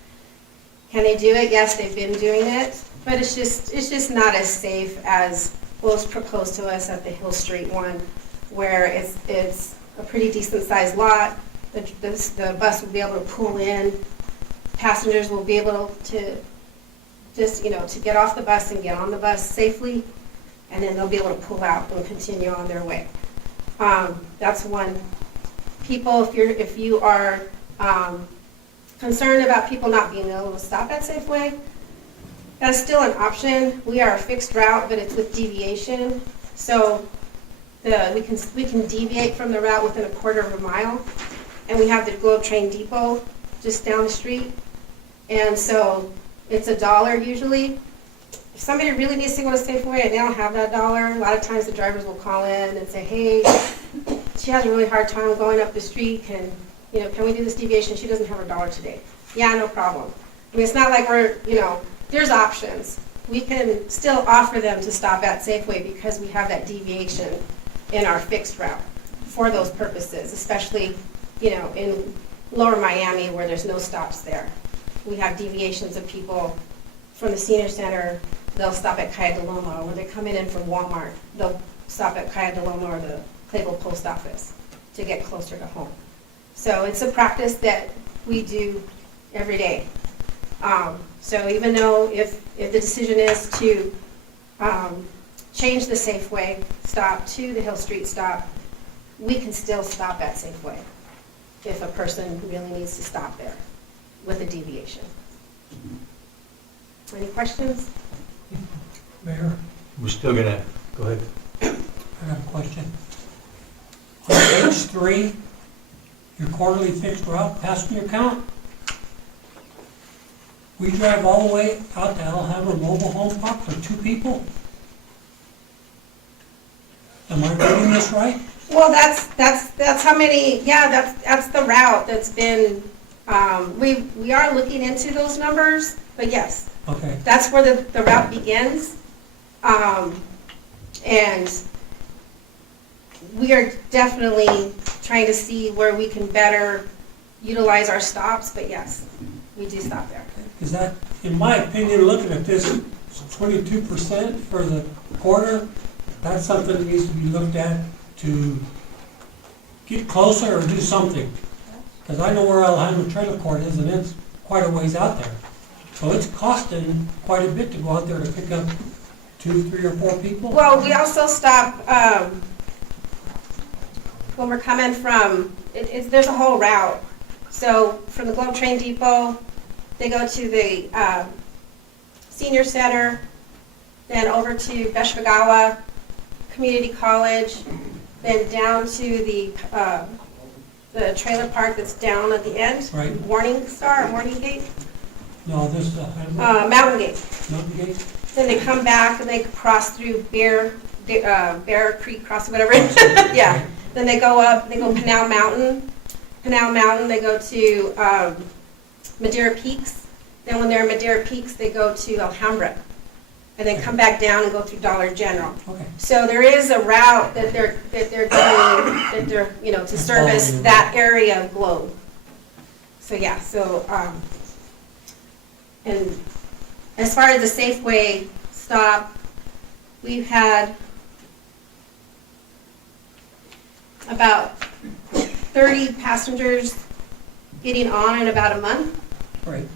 Can they do it? Yes, they've been doing it, but it's just not as safe as what was proposed to us at the Hill Street one, where it's a pretty decent sized lot. The bus will be able to pull in. Passengers will be able to to get off the bus and get on the bus safely, and then they'll be able to pull out and continue on their way. That's one. People, if you are concerned about people not being able to stop at Safeway, that's still an option. We are a fixed route, but it's with deviation. So we can deviate from the route within a quarter of a mile, and we have the Globe Train Depot just down the street. And so it's $1 usually. If somebody really needs to go to Safeway and they don't have that $1, a lot of times the drivers will call in and say, hey, she has a really hard time going up the street. Can we do this deviation? She doesn't have her $1 today. Yeah, no problem. I mean, it's not like there's options. We can still offer them to stop at Safeway because we have that deviation in our fixed route for those purposes, especially, in Lower Miami where there's no stops there. We have deviations of people from the senior center, they'll stop at Calle de Loma, or when they're coming in from Walmart, they'll stop at Calle de Loma or the Clayville Post Office to get closer to home. So it's a practice that we do every day. So even though if the decision is to change the Safeway stop to the Hill Street stop, we can still stop at Safeway if a person really needs to stop there with a deviation. Any questions? Mayor, We're still gonna, go ahead. I have a question. On page 3, your quarterly fixed route passenger count, we drive all the way out to Alhambra Mobile Home Park for 2 people? Am I reading this right? Well, that's how many, yeah, that's the route that's been, we are looking into those numbers, but yes, Okay, that's where the route begins. And we are definitely trying to see where we can better utilize our stops, but yes, we do stop there. is that, in my opinion, looking at this, 22% for the quarter, that's something that needs to be looked at to get closer or do something. Because I know where Alhambra Trailer Court is, and it's quite a ways out there. So it's costing quite a bit to go out there to pick up 2, 3, or 4 people. Well, we also stop, when we're coming from, there's a whole route. So from the Globe Train Depot, they go to the Senior Center, then over to Beshwagawa Community College, then down to the trailer park that's down at the end. Right. Morning Star, Morning Gate, No, this, Mountain Gate. Mountain Gate? Then they come back and they cross through Bear Creek Crossing, whatever. Yeah. Then they go up, they go Pinal Mountain. Pinal Mountain, they go to Madeira Peaks. Then when they're in Madeira Peaks, they go to Alhambra. And then come back down and go through Dollar General. Okay. So there is a route that they're doing, to service that area of Globe. So yeah, and as far as the Safeway stop, we've had about 30 passengers getting on in about a month. Right.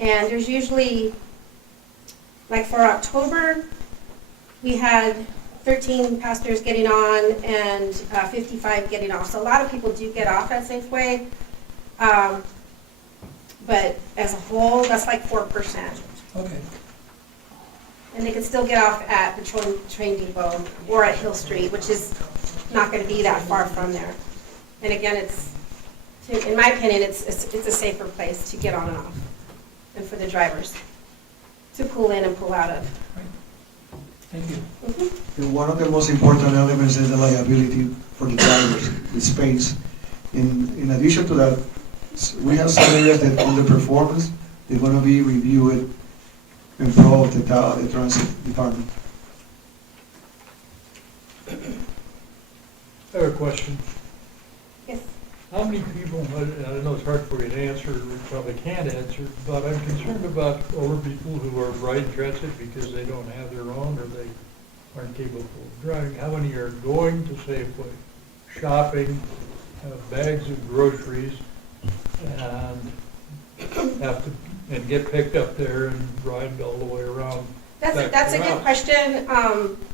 And there's usually, like for October, we had 13 passengers getting on and 55 getting off. So a lot of people do get off at Safeway. But as a whole, that's like 4%. Okay. And they can still get off at the train depot or at Hill Street, which is not going to be that far from there. And again, in my opinion, it's a safer place to get on and off, and for the drivers to pull in and pull out of. Thank you. And one of the most important elements is the liability for the drivers, the space. In addition to that, we have some areas that underperformance, they're going to be reviewed in pro of the transit department. I have a question. Yes. How many people, I know it's hard for you to answer, or probably can't answer, but I'm concerned about older people who are riding transit because they don't have their own or they aren't capable of driving. How many are going to Safeway, shopping, have bags of groceries, and have to, and get picked up there and ride all the way around? That's a good question.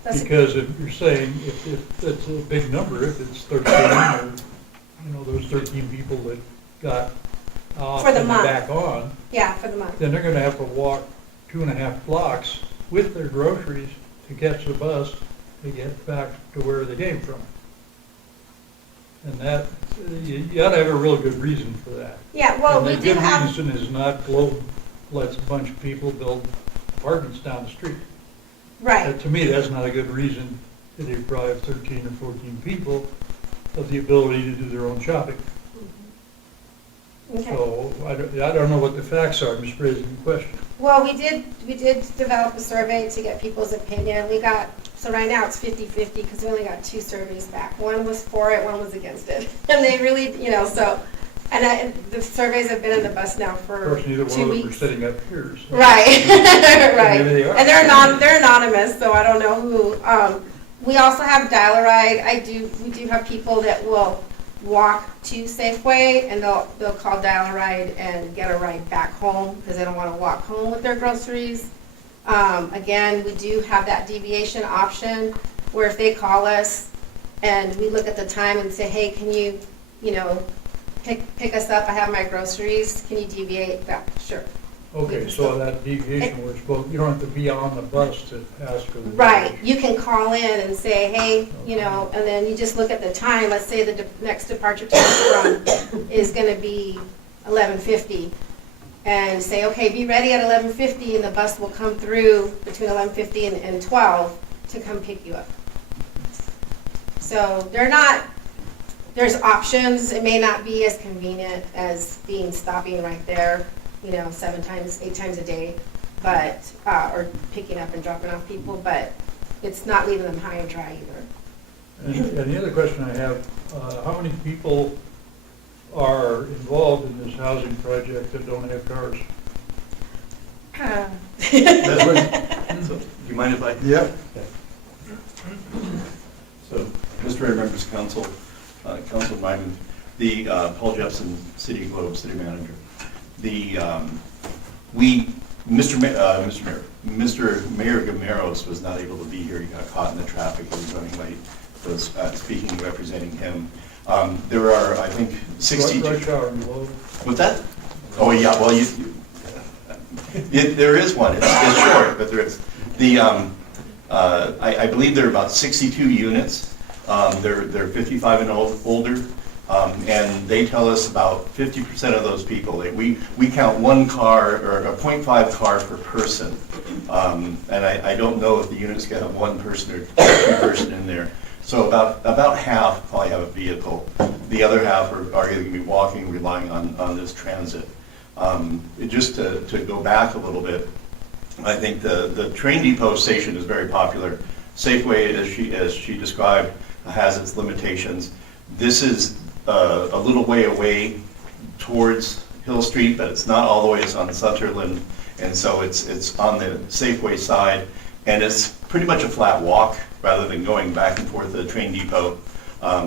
Because if you're saying, if it's a big number, if it's 13 or, those 13 people that got off For the and month. back on, Yeah, for the month. then they're gonna have to walk 2.5 blocks with their groceries to catch the bus to get back to where they came from. And that, you ought to have a real good reason for that. Yeah, well, we And do the have, good reason is not Globe lets a bunch of people build apartments down the street. right. To me, that's not a good reason to deprive 13 or 14 people of the ability to do their own shopping. Okay. So I don't know what the facts are, I'm just raising the question. Well, we did develop a survey to get people's opinion. We got So right now it's 50-50 because we only got 2 surveys back. One was for it, one was against it. And they really, so, the surveys have been in the bus now Of for course, neither 2 one of them are weeks. sitting up here. So. Right, right. Maybe they are. And they're anonymous, so I don't know who. We also have Dial-A-Ride. We do have people that will walk to Safeway and they'll call Dial-A-Ride and get a ride back home because they don't want to walk home with their groceries. Again, we do have that deviation option where if they call us and we look at the time and say, hey, can you, pick us up, I have my groceries, can you deviate? Yeah, sure. Okay, so that deviation was both, you don't have to be on the bus to ask for the. Right, deviation. you can call in and say, hey, and then you just look at the time, let's say the next departure time is gonna be 11:50. And say, okay, be ready at 11:50 and the bus will come through between 11:50 and 12 to come pick you up. So there's options. It may not be as convenient as stopping right there, 7 times, 8 times a day, but, or picking up and dropping off people, but it's not leaving them high and dry either. And the other question I have, how many people are involved in this housing project that don't have cars? So, do you mind if I? Yep. So, Mr. Mayor, members of council, Council Wyman, the Paul Jepson, City Globe City Manager. Mr. Mayor Gameros was not able to be here. He got caught in the traffic. He was running late. Was speaking, representing him. There are, I think, 62. Rush hour and low. What's that? Oh, yeah, well, there is one. It's short, but there is. I believe there are about 62 units. They're 55 and older, and they tell us about 50% of those people. We count 1 car or a 0.5 car per person, and I don't know if the units can have 1 person or 2 person in there. So about half probably have a vehicle. The other half are either going to be walking, relying on this transit. Just to go back a little bit, I think the train depot station is very popular. Safeway, as she described, has its limitations. This is a little way away towards Hill Street, but it's not all the way. It's on Sutherland, and so it's on the Safeway side, and it's pretty much a flat walk rather than going back and forth to the train depot,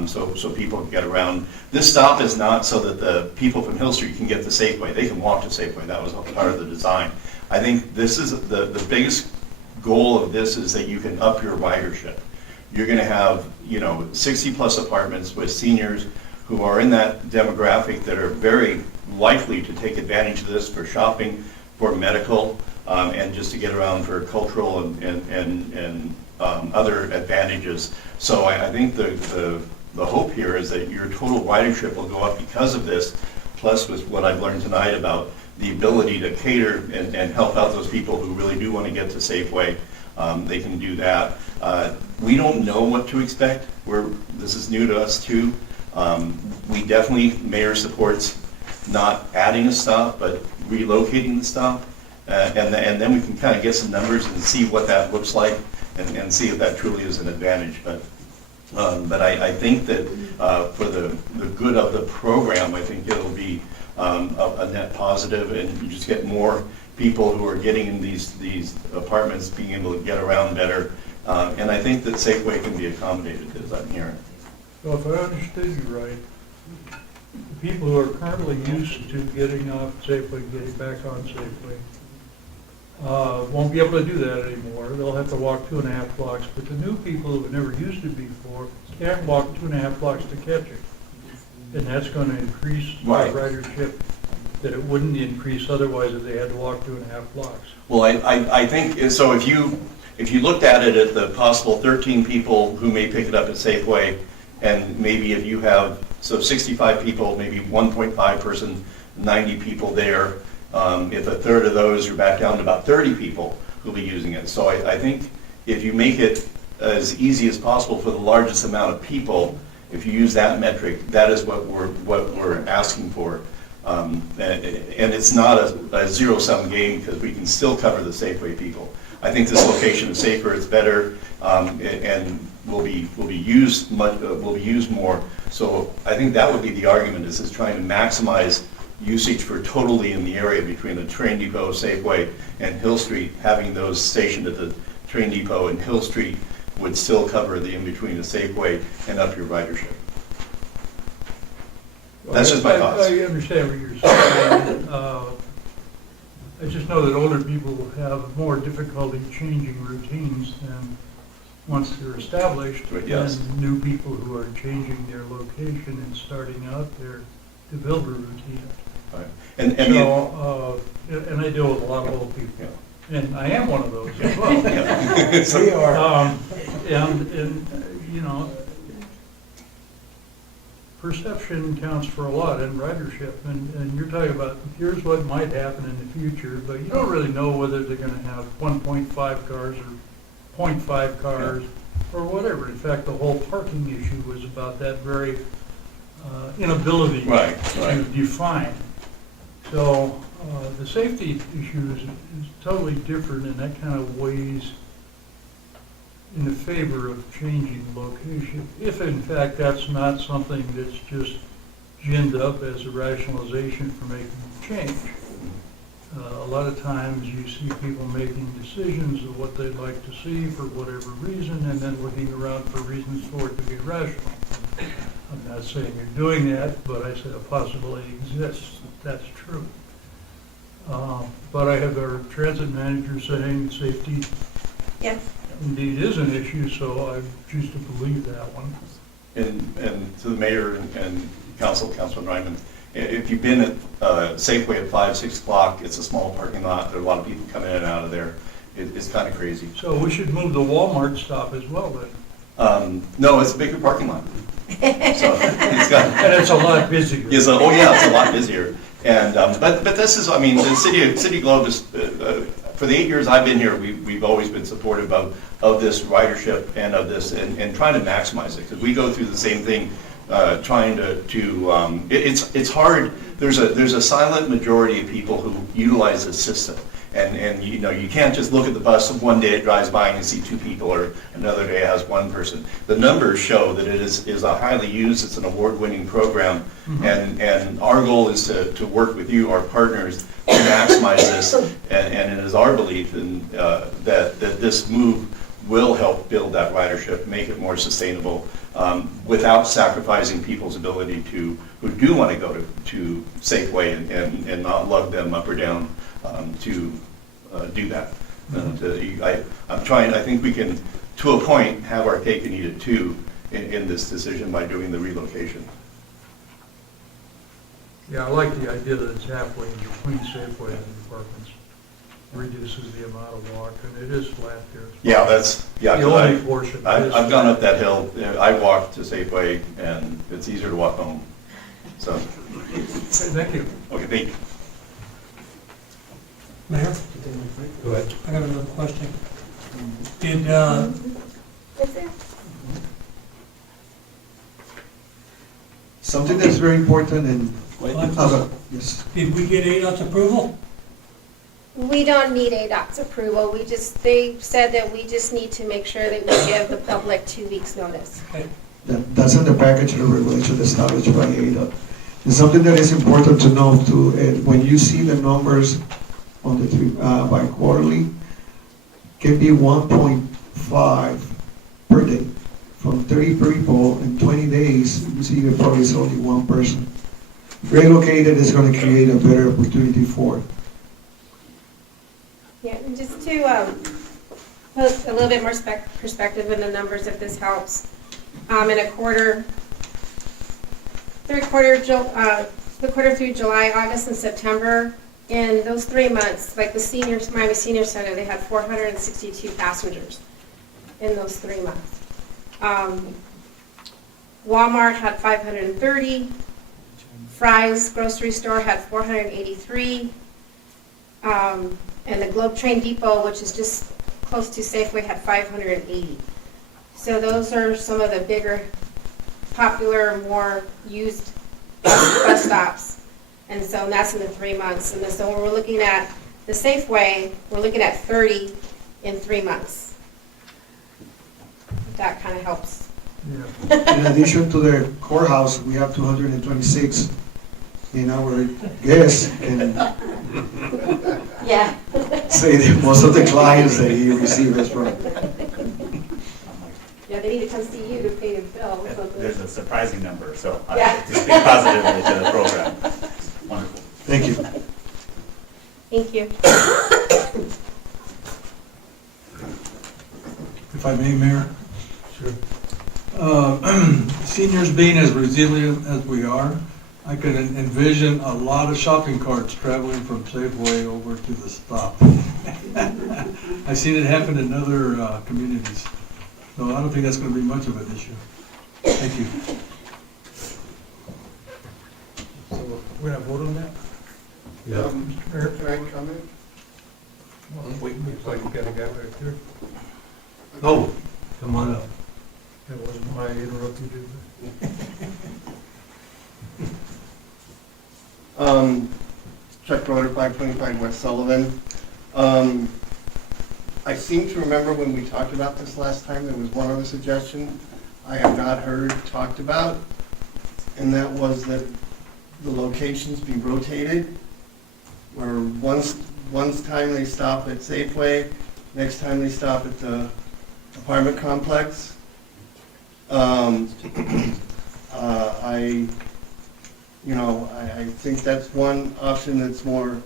so people can get around. This stop is not so that the people from Hill Street can get to Safeway. They can walk to Safeway. That was part of the design. I think this is the biggest goal of this is that you can up your ridership. You're going to have 60 plus apartments with seniors who are in that demographic that are very likely to take advantage of this for shopping, for medical, and just to get around for cultural and other advantages. So I think the hope here is that your total ridership will go up because of this, plus with what I've learned tonight about the ability to cater and help out those people who really do want to get to Safeway. They can do that. We don't know what to expect. This is new to us too. We definitely, Mayor supports not adding a stop, but relocating the stop. And then we can kind of get some numbers and see what that looks like and see if that truly is an advantage. But I think that for the good of the program, I think it'll be a net positive, and you just get more people who are getting in these apartments being able to get around better. And I think that Safeway can be accommodated, as I'm hearing. So if I understood you right, the people who are currently used to getting off Safeway, getting back on Safeway, won't be able to do that anymore. They'll have to walk 2.5 blocks. But the new people who have never used it before can't walk 2.5 blocks to catch it. And that's going to increase Right. ridership that it wouldn't increase otherwise if they had to walk 2.5 blocks. Well, I think, so if you looked at it at the possible 13 people who may pick it up at Safeway, and maybe if you have, 65 people, maybe 1.5 person, 90 people there, if a third of those, you're back down to about 30 people who'll be using it. So I think if you make it as easy as possible for the largest amount of people, if you use that metric, that is what we're asking for. And it's not a zero-sum game because we can still cover the Safeway people. I think this location is safer, it's better, and will be used more. So I think that would be the argument, is trying to maximize usage for totally in the area between the train depot, Safeway, and Hill Street. Having those stationed at the train depot and Hill Street would still cover the in-between the Safeway and up your ridership. That's just my thoughts. I understand what you're saying. I just know that older people have more difficulty changing routines than once they're established. Yes. And new people who are changing their location and starting out there to build a routine. Right. And So, and I deal with a lot of old people. Yeah. And I am one of those as well. Yeah. So- We are. And, you know, perception counts for a lot in ridership, and you're talking about, here's what might happen in the future, but you don't really know whether they're gonna have 1.5 cars or 0.5 cars, or whatever. In fact, the whole parking issue was about that very inability Right. to define. So, the safety issue is totally different, and that kind of weighs in the favor of changing location, if in fact that's not something that's just ginned up as a rationalization for making a change. A lot of times you see people making decisions of what they'd like to see for whatever reason, and then looking around for reasons for it to be rational. I'm not saying you're doing that, but I said a possibility exists. That's true. But I have our transit manager saying safety Yes. indeed is an issue, so I choose to believe that one. And to the mayor and Councilman Ryman, if you've been at Safeway at 5, 6 o'clock, it's a small parking lot, there are a lot of people coming in and out of there. It's kind of crazy. So we should move the Walmart stop as well then. No, it's a bigger parking lot. So it's got. And it's a lot busier. Yes, oh yeah, it's a lot busier. And, but this is, I mean, the City of Globe is, for the 8 years I've been here, we've always been supportive of this ridership and of this, and trying to maximize it, because we go through the same thing, trying to it's hard. There's a silent majority of people who utilize this system, and you know, you can't just look at the bus and one day it drives by and you see 2 people, or another day it has 1 person. The numbers show that it is a highly used, it's an award-winning program, and our goal is to work with you, our partners, to maximize this, and it is our belief that this move will help build that ridership, make it more sustainable, without sacrificing people's ability who do want to go to Safeway and not lug them up or down to do that. I'm trying, I think we can, to a point, have our cake and eat it too in this decision by doing the relocation. Yeah, I like the idea that it's halfway in between Safeway and the apartments. Reduces the amount of walk, and it is flat there. Yeah, that's, yeah. The only portion. I've gone up that hill, I walked to Safeway, and it's easier to walk home, so. Thank you. Okay, thank you. Mayor, Go ahead. I got another question. Did, Something that's very important and, yes. did we get ADOT's approval? We don't need ADOT's approval, they said that we just need to make sure that we give the public 2 weeks' notice. That's in the package of regulation established by ADOT. And something that is important to know too, when you see the numbers on the by quarterly, can be 1.5 per day. From 30 people in 20 days, you see that probably is only 1 person. Relocated is going to create a better opportunity for it. Yeah, and just to put a little bit more perspective in the numbers, if this helps. In a quarter, the quarter through July, August, and September, in those 3 months, like the Miami Senior Center, they had 462 passengers in those 3 months. Walmart had 530. Fry's grocery store had 483. And the Globe Train Depot, which is just close to Safeway, had 580. So those are some of the bigger, popular, more used bus stops. And so that's in the 3 months. And so when we're looking at the Safeway, we're looking at 30 in 3 months. That kind of helps. Yeah. In addition to the courthouse, we have 226 in our guests, and Yeah. say that most of the clients that he receives is from. Yeah, they need to come see you to pay the bill. There's a surprising number, so I Yeah. have to speak positively to the program. Wonderful. Thank you. Thank you. If I may, Mayor? Sure. Seniors being as resilient as we are, I could envision a lot of shopping carts traveling from Safeway over to the stop. I've seen it happen in other communities, so I don't think that's going to be much of an issue. Thank you. So we're gonna vote on that? Yeah. Mr. Mayor? Can I comment? Well, wait, looks like you got a guy right there. Oh, come on up. That wasn't why I interrupted you. Chuck Broder, 525 West Sullivan. I seem to remember when we talked about this last time, there was one other suggestion I have not heard talked about, and that was that the locations be rotated, where one time they stop at Safeway, next time they stop at the apartment complex. I think that's one option that's more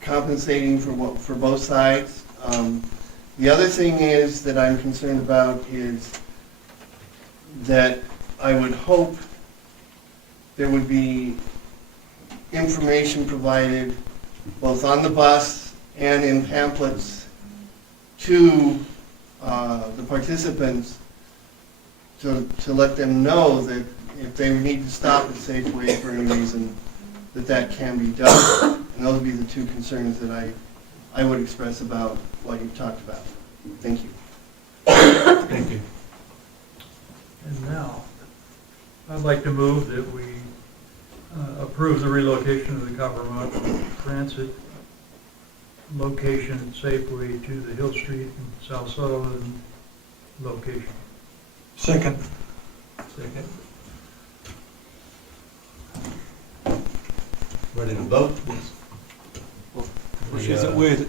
compensating for both sides. The other thing is that I'm concerned about is that I would hope there would be information provided both on the bus and in pamphlets to the participants to let them know that if they need to stop at Safeway for any reason, that can be done. And those would be the two concerns that I would express about what you've talked about. Thank you. Thank you. And now, I'd like to move that we approve the relocation of the Copper Mountain Transit location Safeway to the Hill Street and South Sullivan location. Second. Second. Ready to vote? Is it with,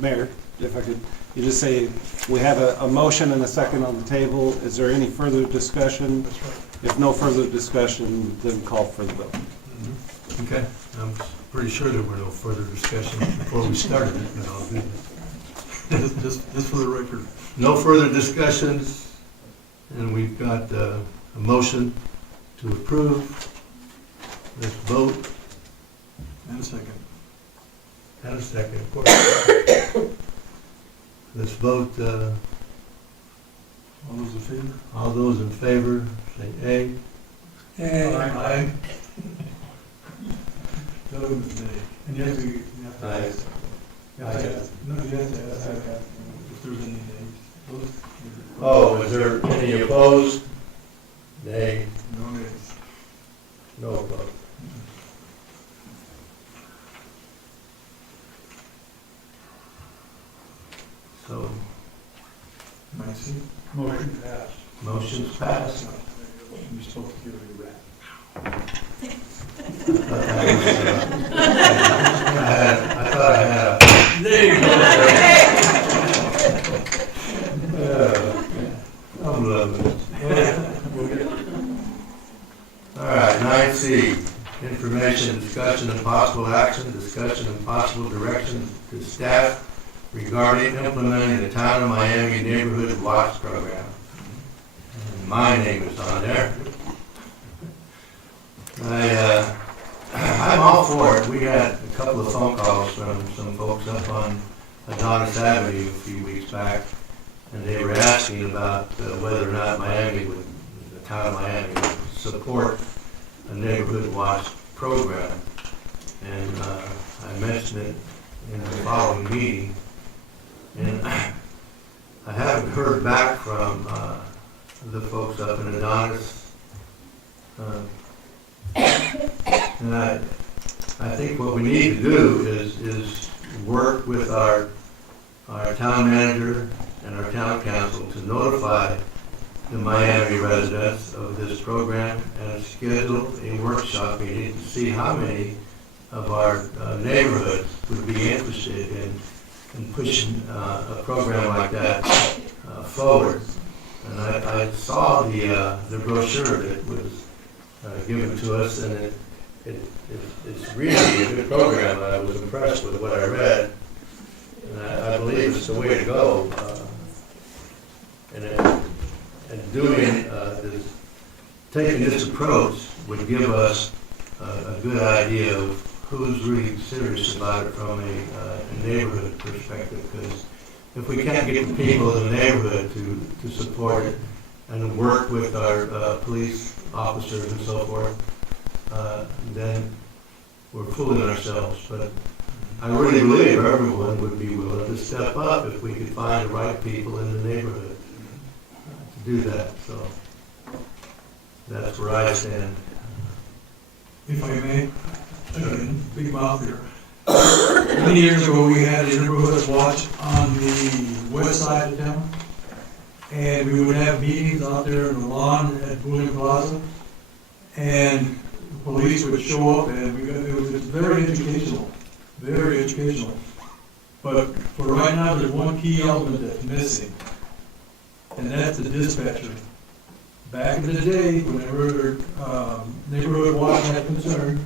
Mayor, if I could, you just say, we have a motion and a second on the table. Is there any further discussion? That's right. If no further discussion, then call for the vote. Okay, I'm pretty sure there were no further discussions before we started it, but I'll do that. Just for the record. No further discussions, and we've got a motion to approve. Let's vote. And a second. And a second, of course. Let's vote. All those in favor? All those in favor, say aye. Aye. The other one is nay. And you have to, Aye. No, you have to ask if there's any nays. Oh, is there any opposed? Nay. No nays. No opposed. So, Nancy? Motion passed. motion's passed. You're supposed to give it a rap. I thought I had a... There you go. I'm loving it. All right, 9C, information, discussion, and possible action, discussion and possible direction to staff regarding implementing the Town of Miami Neighborhood Watch Program. And my name is on there. I'm all for it. We had a couple of phone calls from some folks up on Adonis Avenue a few weeks back, and they were asking about whether or not the Town of Miami would support a neighborhood watch program. And I mentioned it in the following meeting. And I haven't heard back from the folks up in Adonis. And I think what we need to do is work with our our town manager and our town council to notify the Miami residents of this program and schedule a workshop meeting to see how many of our neighborhoods would be interested in pushing a program like that forward. And I saw the brochure that was given to us, and it's really a good program. I was impressed with what I read, and I believe it's the way to go. And doing this, taking this approach would give us a good idea of who's really serious about it from a neighborhood perspective. Because if we can't get the people in the neighborhood to support it and work with our police officers and so forth, then we're fooling ourselves. But I really believe everyone would be willing to step up if we could find the right people in the neighborhood to do that. So that's where I stand. If I may, again, big mouth here. Many years ago, we had a neighborhood watch on the west side of town, and we would have meetings out there in the lawn at Bullion Plaza, and the police would show up, and it was very educational, very educational. But for right now, there's one key element that's missing, and that's the dispatcher. Back in the day, whenever neighborhood watch had concern,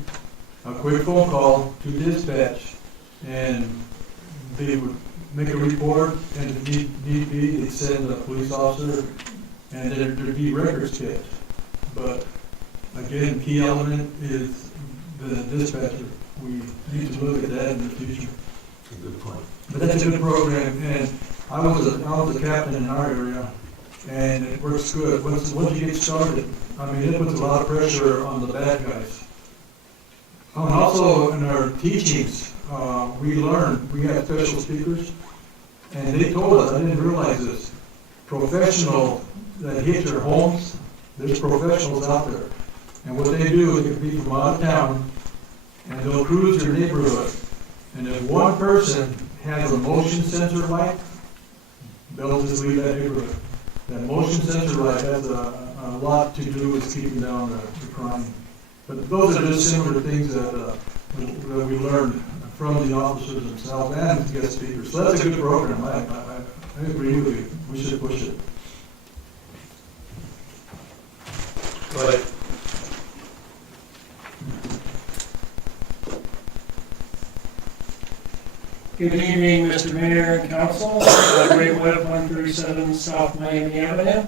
a quick phone call to dispatch, and they would make a report, and if need be, they'd send a police officer, and there'd be records kept. But again, key element is the dispatcher. We need to look at that in the future. That's a good point. But that's a good program, and I was a captain in our area, and it works good. Once you get started, I mean, it puts a lot of pressure on the bad guys. And also in our teachings, we learned, we had special speakers, and they told us, I didn't realize this, professional that hit your homes, there's professionals out there. And what they do is they can be from out of town, and they'll cruise your neighborhood. And if one person has a motion sensor light, they'll just leave that neighborhood. That motion sensor light has a lot to do with keeping down the crime. But those are just similar things that we learned from the officers themselves and the guest speakers. So that's a good program. I agree with you. We should push it. But Good evening, Mr. Mayor and Council. Ray Webb, 137 South Miami Avenue.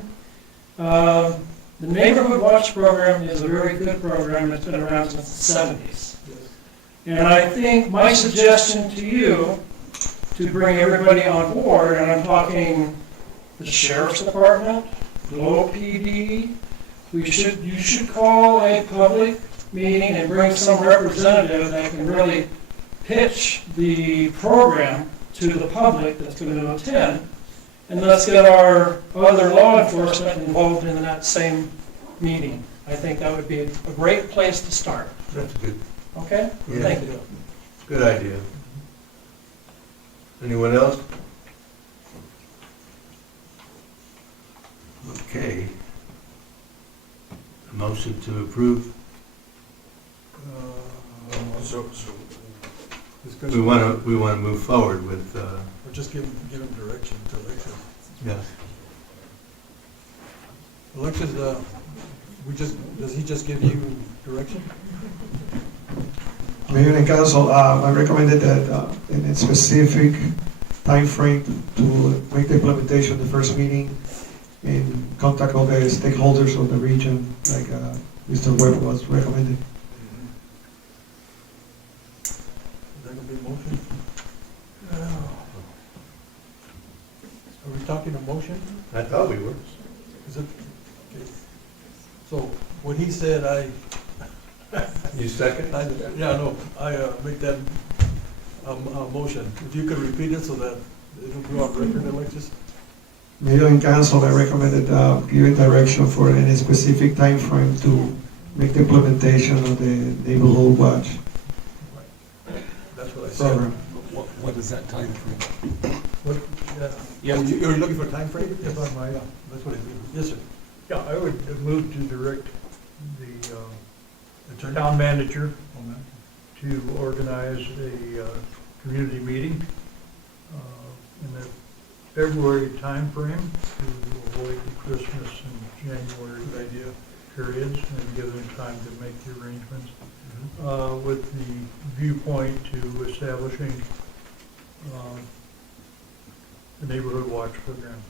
The Neighborhood Watch program is a very good program. It's been around since the 70s. And I think my suggestion to you, to bring everybody on board, and I'm talking the Sheriff's Department, Lowell PD, you should call a public meeting and bring some representative that can really pitch the program to the public that's going to attend, and let's get our other law enforcement involved in that same meeting. I think that would be a great place to start. that's good. Okay? Yeah. Thank you. Good idea. Anyone else? Okay. A motion to approve. We want to move forward with. Or just give him direction to election. Yes. Elections, does he just give you direction? Mayor and council, I recommended that in a specific time frame to make the implementation the first meeting and contact all the stakeholders of the region, like Mr. Webb was recommended. Is that gonna be a motion? Are we talking a motion? I thought we were. Is it? Okay. So, what he said, You second? Yeah, no, I make that a motion. If you could repeat it so that it'll go on record, Alexis? Mayor and council, I recommended giving direction for any specific time frame to make the implementation of the neighborhood watch That's what I said. program. What is that time frame? What, You're looking for a time frame? if I might, That's what it is. Yes, sir. yeah, I would move to direct the Attorney? town manager Oh, man. to organize a community meeting in the February timeframe to avoid the Christmas and January Good idea. periods and give them time to make the arrangements with the viewpoint to establishing the neighborhood watch program.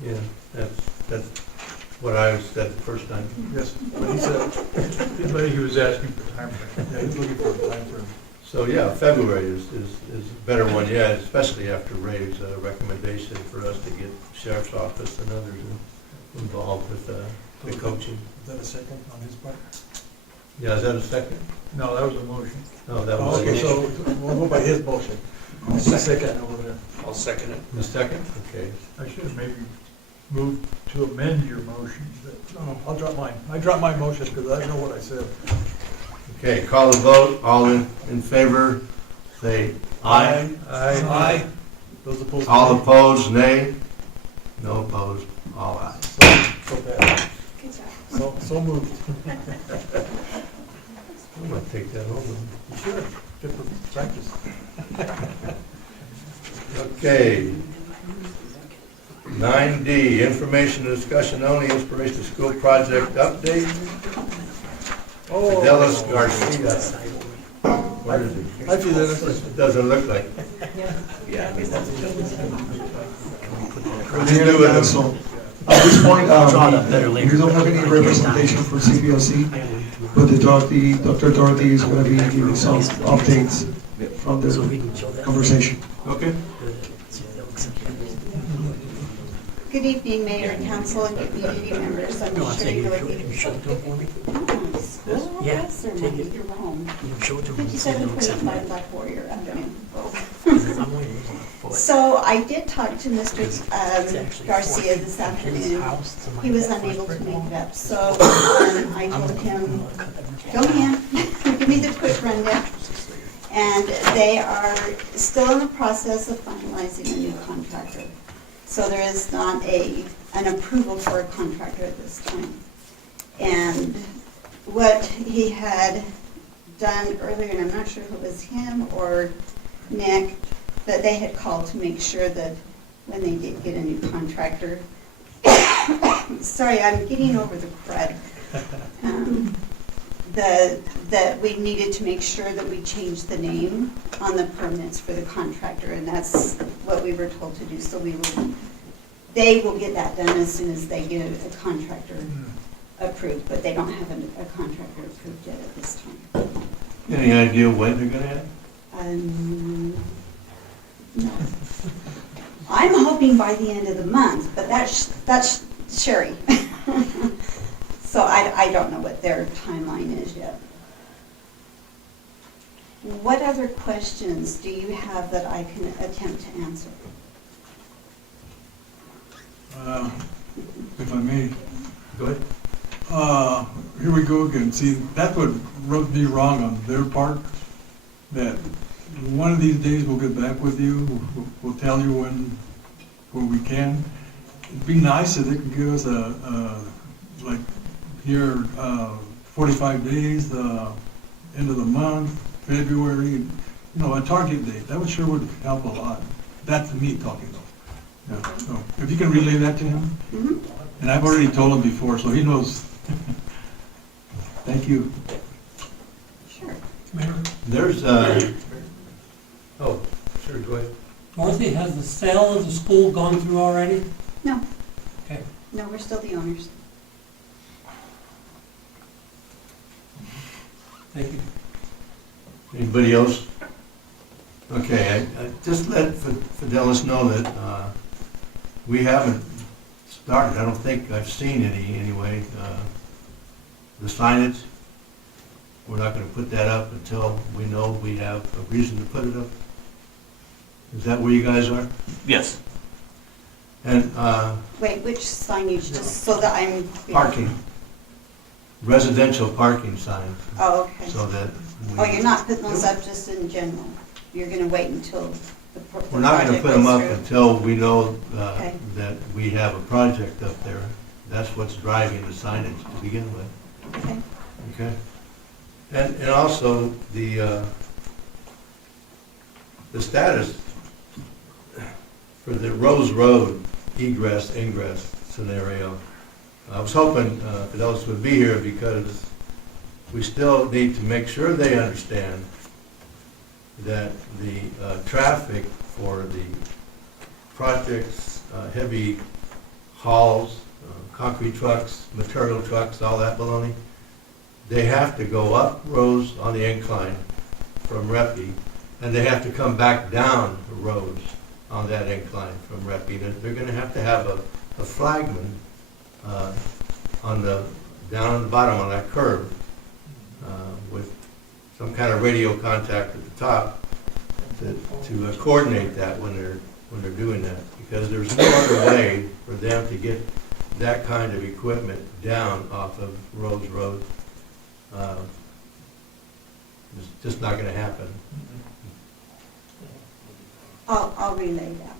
Yeah, that's what I said the first time. Yes, but he said, But he was asking for time frame. yeah, he's looking for a time frame. So, yeah, February is a better one, yeah, especially after Ray's recommendation for us to get sheriff's office and others involved with the coaching. Is that a second on his part? Yeah, is that a second? No, that was a motion. No, that was Okay, so we'll go by his motion. Second over there. I'll second it. the second, okay. I should have maybe moved to amend your motion, but No, I'll drop mine. I dropped my motion because I know what I said. Okay, call the vote, all in favor, say aye. Aye. Those opposed? All opposed, nay. No opposed, all ayes. So bad. Good job. So moved. I'm gonna take that home. You should. Good for practice. Okay. 9D, information and discussion only, Inspiration School Project update. Fidelis Garcia. What is it? Hi, Fidelis. It doesn't look like. Yeah, I mean, that's. What do you do with them? Council. At this point, Draw that better later. we don't have any representation for CPLC, but Dr. Dorothy is going to be giving some updates from So we the can show that. conversation. Okay. Good evening, Mayor and Council and community members. I'm No, I'm saying Sherry you Dorothy. show it to him for me. School Yeah, bus or take my it. your home? You can show it to him. and see if he'll accept 5725 it. Black Warrior Avenue. I'm only using it for it. So I did talk to Mr. It's actually Garcia 4 this feet from his afternoon. house to my He was dad's unable to brick make wall. it up, so I I'm told him, gonna cut that much go ahead, give me the quick rundown. And they are still in the process of finalizing a new contractor. So there is not an approval for a contractor at this time. And what he had done earlier, and I'm not sure if it was him or Nick, but they had called to make sure that when they did get a new contractor, sorry, I'm getting over the crud. That we needed to make sure that we changed the name on the permits for the contractor, and that's what we were told to do. So they will get that done as soon as they get a contractor approved, but they don't have a contractor approved yet at this time. Any idea when they're gonna have? No. I'm hoping by the end of the month, but that's Sherry. So I don't know what their timeline is yet. What other questions do you have that I can attempt to answer? If I may. Go ahead. Here we go again. See, that's what rubbed me wrong on their part, that one of these days we'll get back with you, we'll tell you when we can. It'd be nice if they could give us like, here, 45 days, end of the month, February, a target date. That would sure would help a lot. That's me talking though. Yeah, so if you can relay that to him. Mhm. And I've already told him before, so he knows. Thank you. Sure. There's, oh, sure, go ahead. Dorothy, has the sale of the school gone through already? No. Okay. No, we're still the owners. Thank you. Anybody else? Okay, I just let Fidelis know that we haven't started, I don't think I've seen any anyway, the signage. We're not gonna put that up until we know we have a reason to put it up. Is that where you guys are? Yes. And Wait, which signage, just so that I'm clear? parking, residential parking signs, Oh, okay. so that we... Oh, you're not putting those up just in general? you're gonna wait until the project We're not gonna put them up goes through? until we know Okay. that we have a project up there. That's what's driving the signage to begin with. Okay. Okay? And also, the status for the Rose Road egress, ingress scenario. I was hoping Fidelis would be here because we still need to make sure they understand that the traffic for the projects, heavy hauls, concrete trucks, material trucks, all that baloney, they have to go up Rose on the incline from Reppy, and they have to come back down the roads on that incline from Reppy. They're gonna have to have a flagman down on the bottom on that curb with some kind of radio contact at the top to coordinate that when they're doing that. Because there's no other way for them to get that kind of equipment down off of Rose Road. It's just not gonna happen. I'll relay that.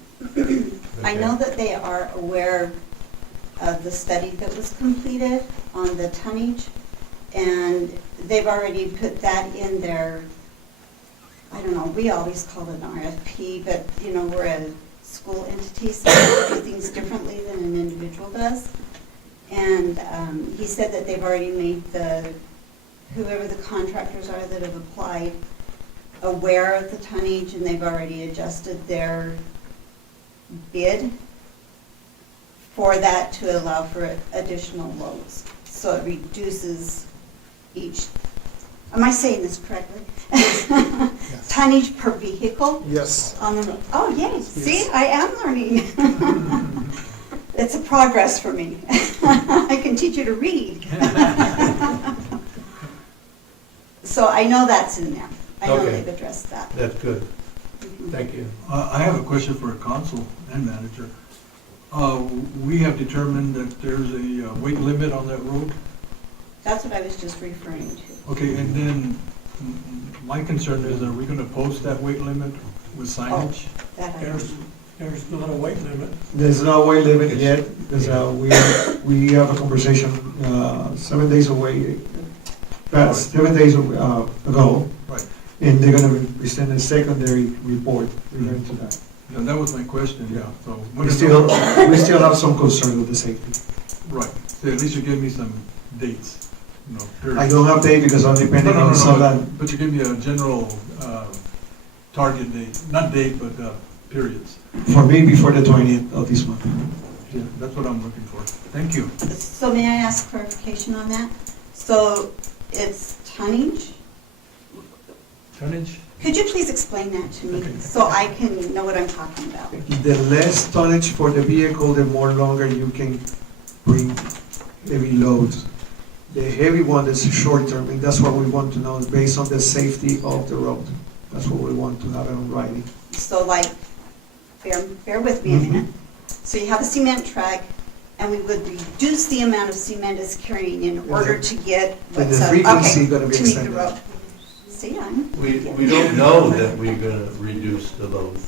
I know that they are aware of the study that was completed on the tonnage, and they've already put that in their, I don't know, we always call it an RFP, but, you know, we're a school entity, so we do things differently than an individual does. And he said that they've already made whoever the contractors are that have applied aware of the tonnage, and they've already adjusted their bid for that to allow for additional loads. So it reduces each, am I saying this correctly? Tonnage per vehicle? Yes. Oh, yay, see, I am learning. It's a progress for me. I can teach you to read. So I know that's in there. I know Okay. they've addressed that. That's good. Thank you. I have a question for council and manager. We have determined that there's a weight limit on that road. That's what I was just referring to. Okay, and then my concern is, are we gonna post that weight limit with signage? That I There's not a weight limit. There's no weight limit yet, because we have a conversation 7 days away, 7 days ago, Right. and they're gonna present a secondary report related to that. Yeah, that was my question, yeah, so. We still have some concern with the safety. Right, so at least you give me some dates, you know, periods. I don't have date because I'm depending on some land. But you give me a general target date, not date, but periods. For me, before the 20th of this month. Yeah, that's what I'm looking for. Thank you. So may I ask clarification on that? So it's tonnage? Tonnage? Could you please explain that to me so I can know what I'm talking about? The less tonnage for the vehicle, the more longer you can bring heavy loads. The heavy one is short term, and that's what we want to know, based on the safety of the road. That's what we want to have it on writing. So like, bear with me a minute. So you have a cement truck, and we would reduce the amount of cement it's carrying in order to get And what's the up, frequency okay, gonna be to meet the extended. road. See, I'm. We don't know that we're gonna reduce the load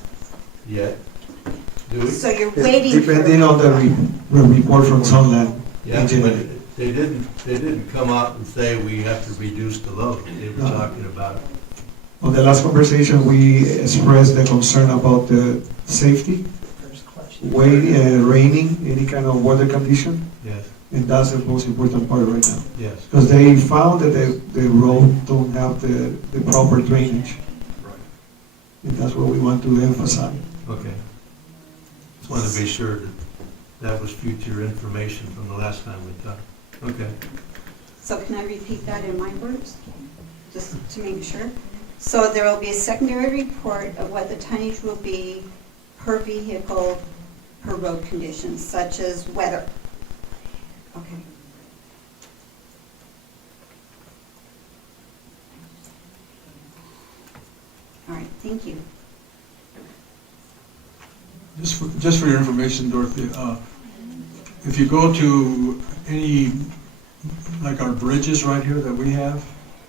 yet, do we? So you're waiting for. Depending on the report from Sunland Yeah, Engineering. but they didn't come out and say we have to reduce the load. They were No. talking about it. On the last conversation, we expressed the concern about the safety, raining, any kind of weather condition, Yes, and that's the most important part right now. yes. Because they found that the road don't have the proper drainage. And that's what we want to emphasize. Okay. Just wanted to be sure that that was future information from the last time we talked. Okay. So can I repeat that in my words, just to make sure? So there will be a secondary report of what the tonnage will be per vehicle, per road conditions, such as weather. Okay. All right, thank you. Just for your information, Dorothy, if you go to any, like our bridges right here that we have,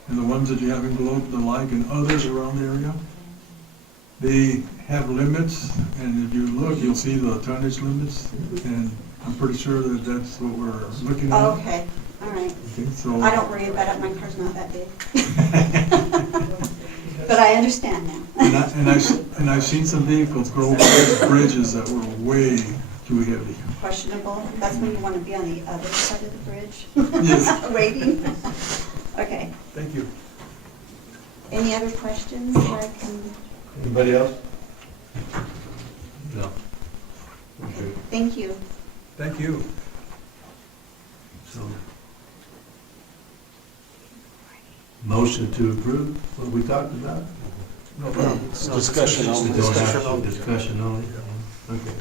and the ones that you have in Globe, the like, and others around the area, They have limits, and if you look, you'll see the tonnage limits, and I'm pretty sure that that's what we're looking at. Okay, all right. Okay, so. I don't worry about it, my car's not that big. But I understand now. And I've seen some vehicles go over bridges that were way too heavy. Questionable, that's when you want to be on the other side of the bridge. Yes. Waiting. Okay, Thank you. any other questions that I can, Anybody else? No. Okay, thank you. Thank you. so. Motion to approve what we talked about? No problem. Discussion only. Discussion only? Okay.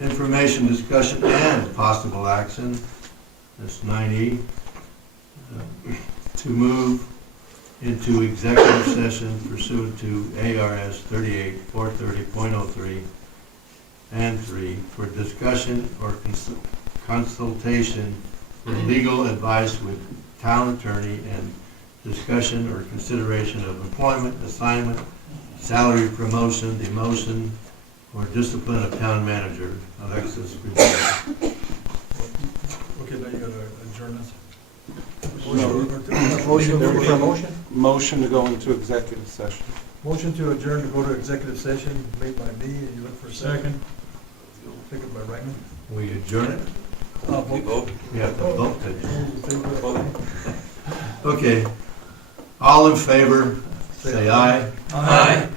Information, discussion, and possible action, that's 9E, to move into executive session pursuant to ARS 38-430.03 and 3 for discussion or consultation for legal advice with town attorney and discussion or consideration of employment, assignment, salary, promotion, demotion, or discipline of town manager, Alexis Rivera. Okay, now you gotta adjourn us. Motion to go into executive session. Motion to adjourn to go to executive session made by me, and you look for a second. Pick up by Reichman. We adjourn it? We vote. We have to vote to. Okay. All in favor, say aye. Aye.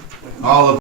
All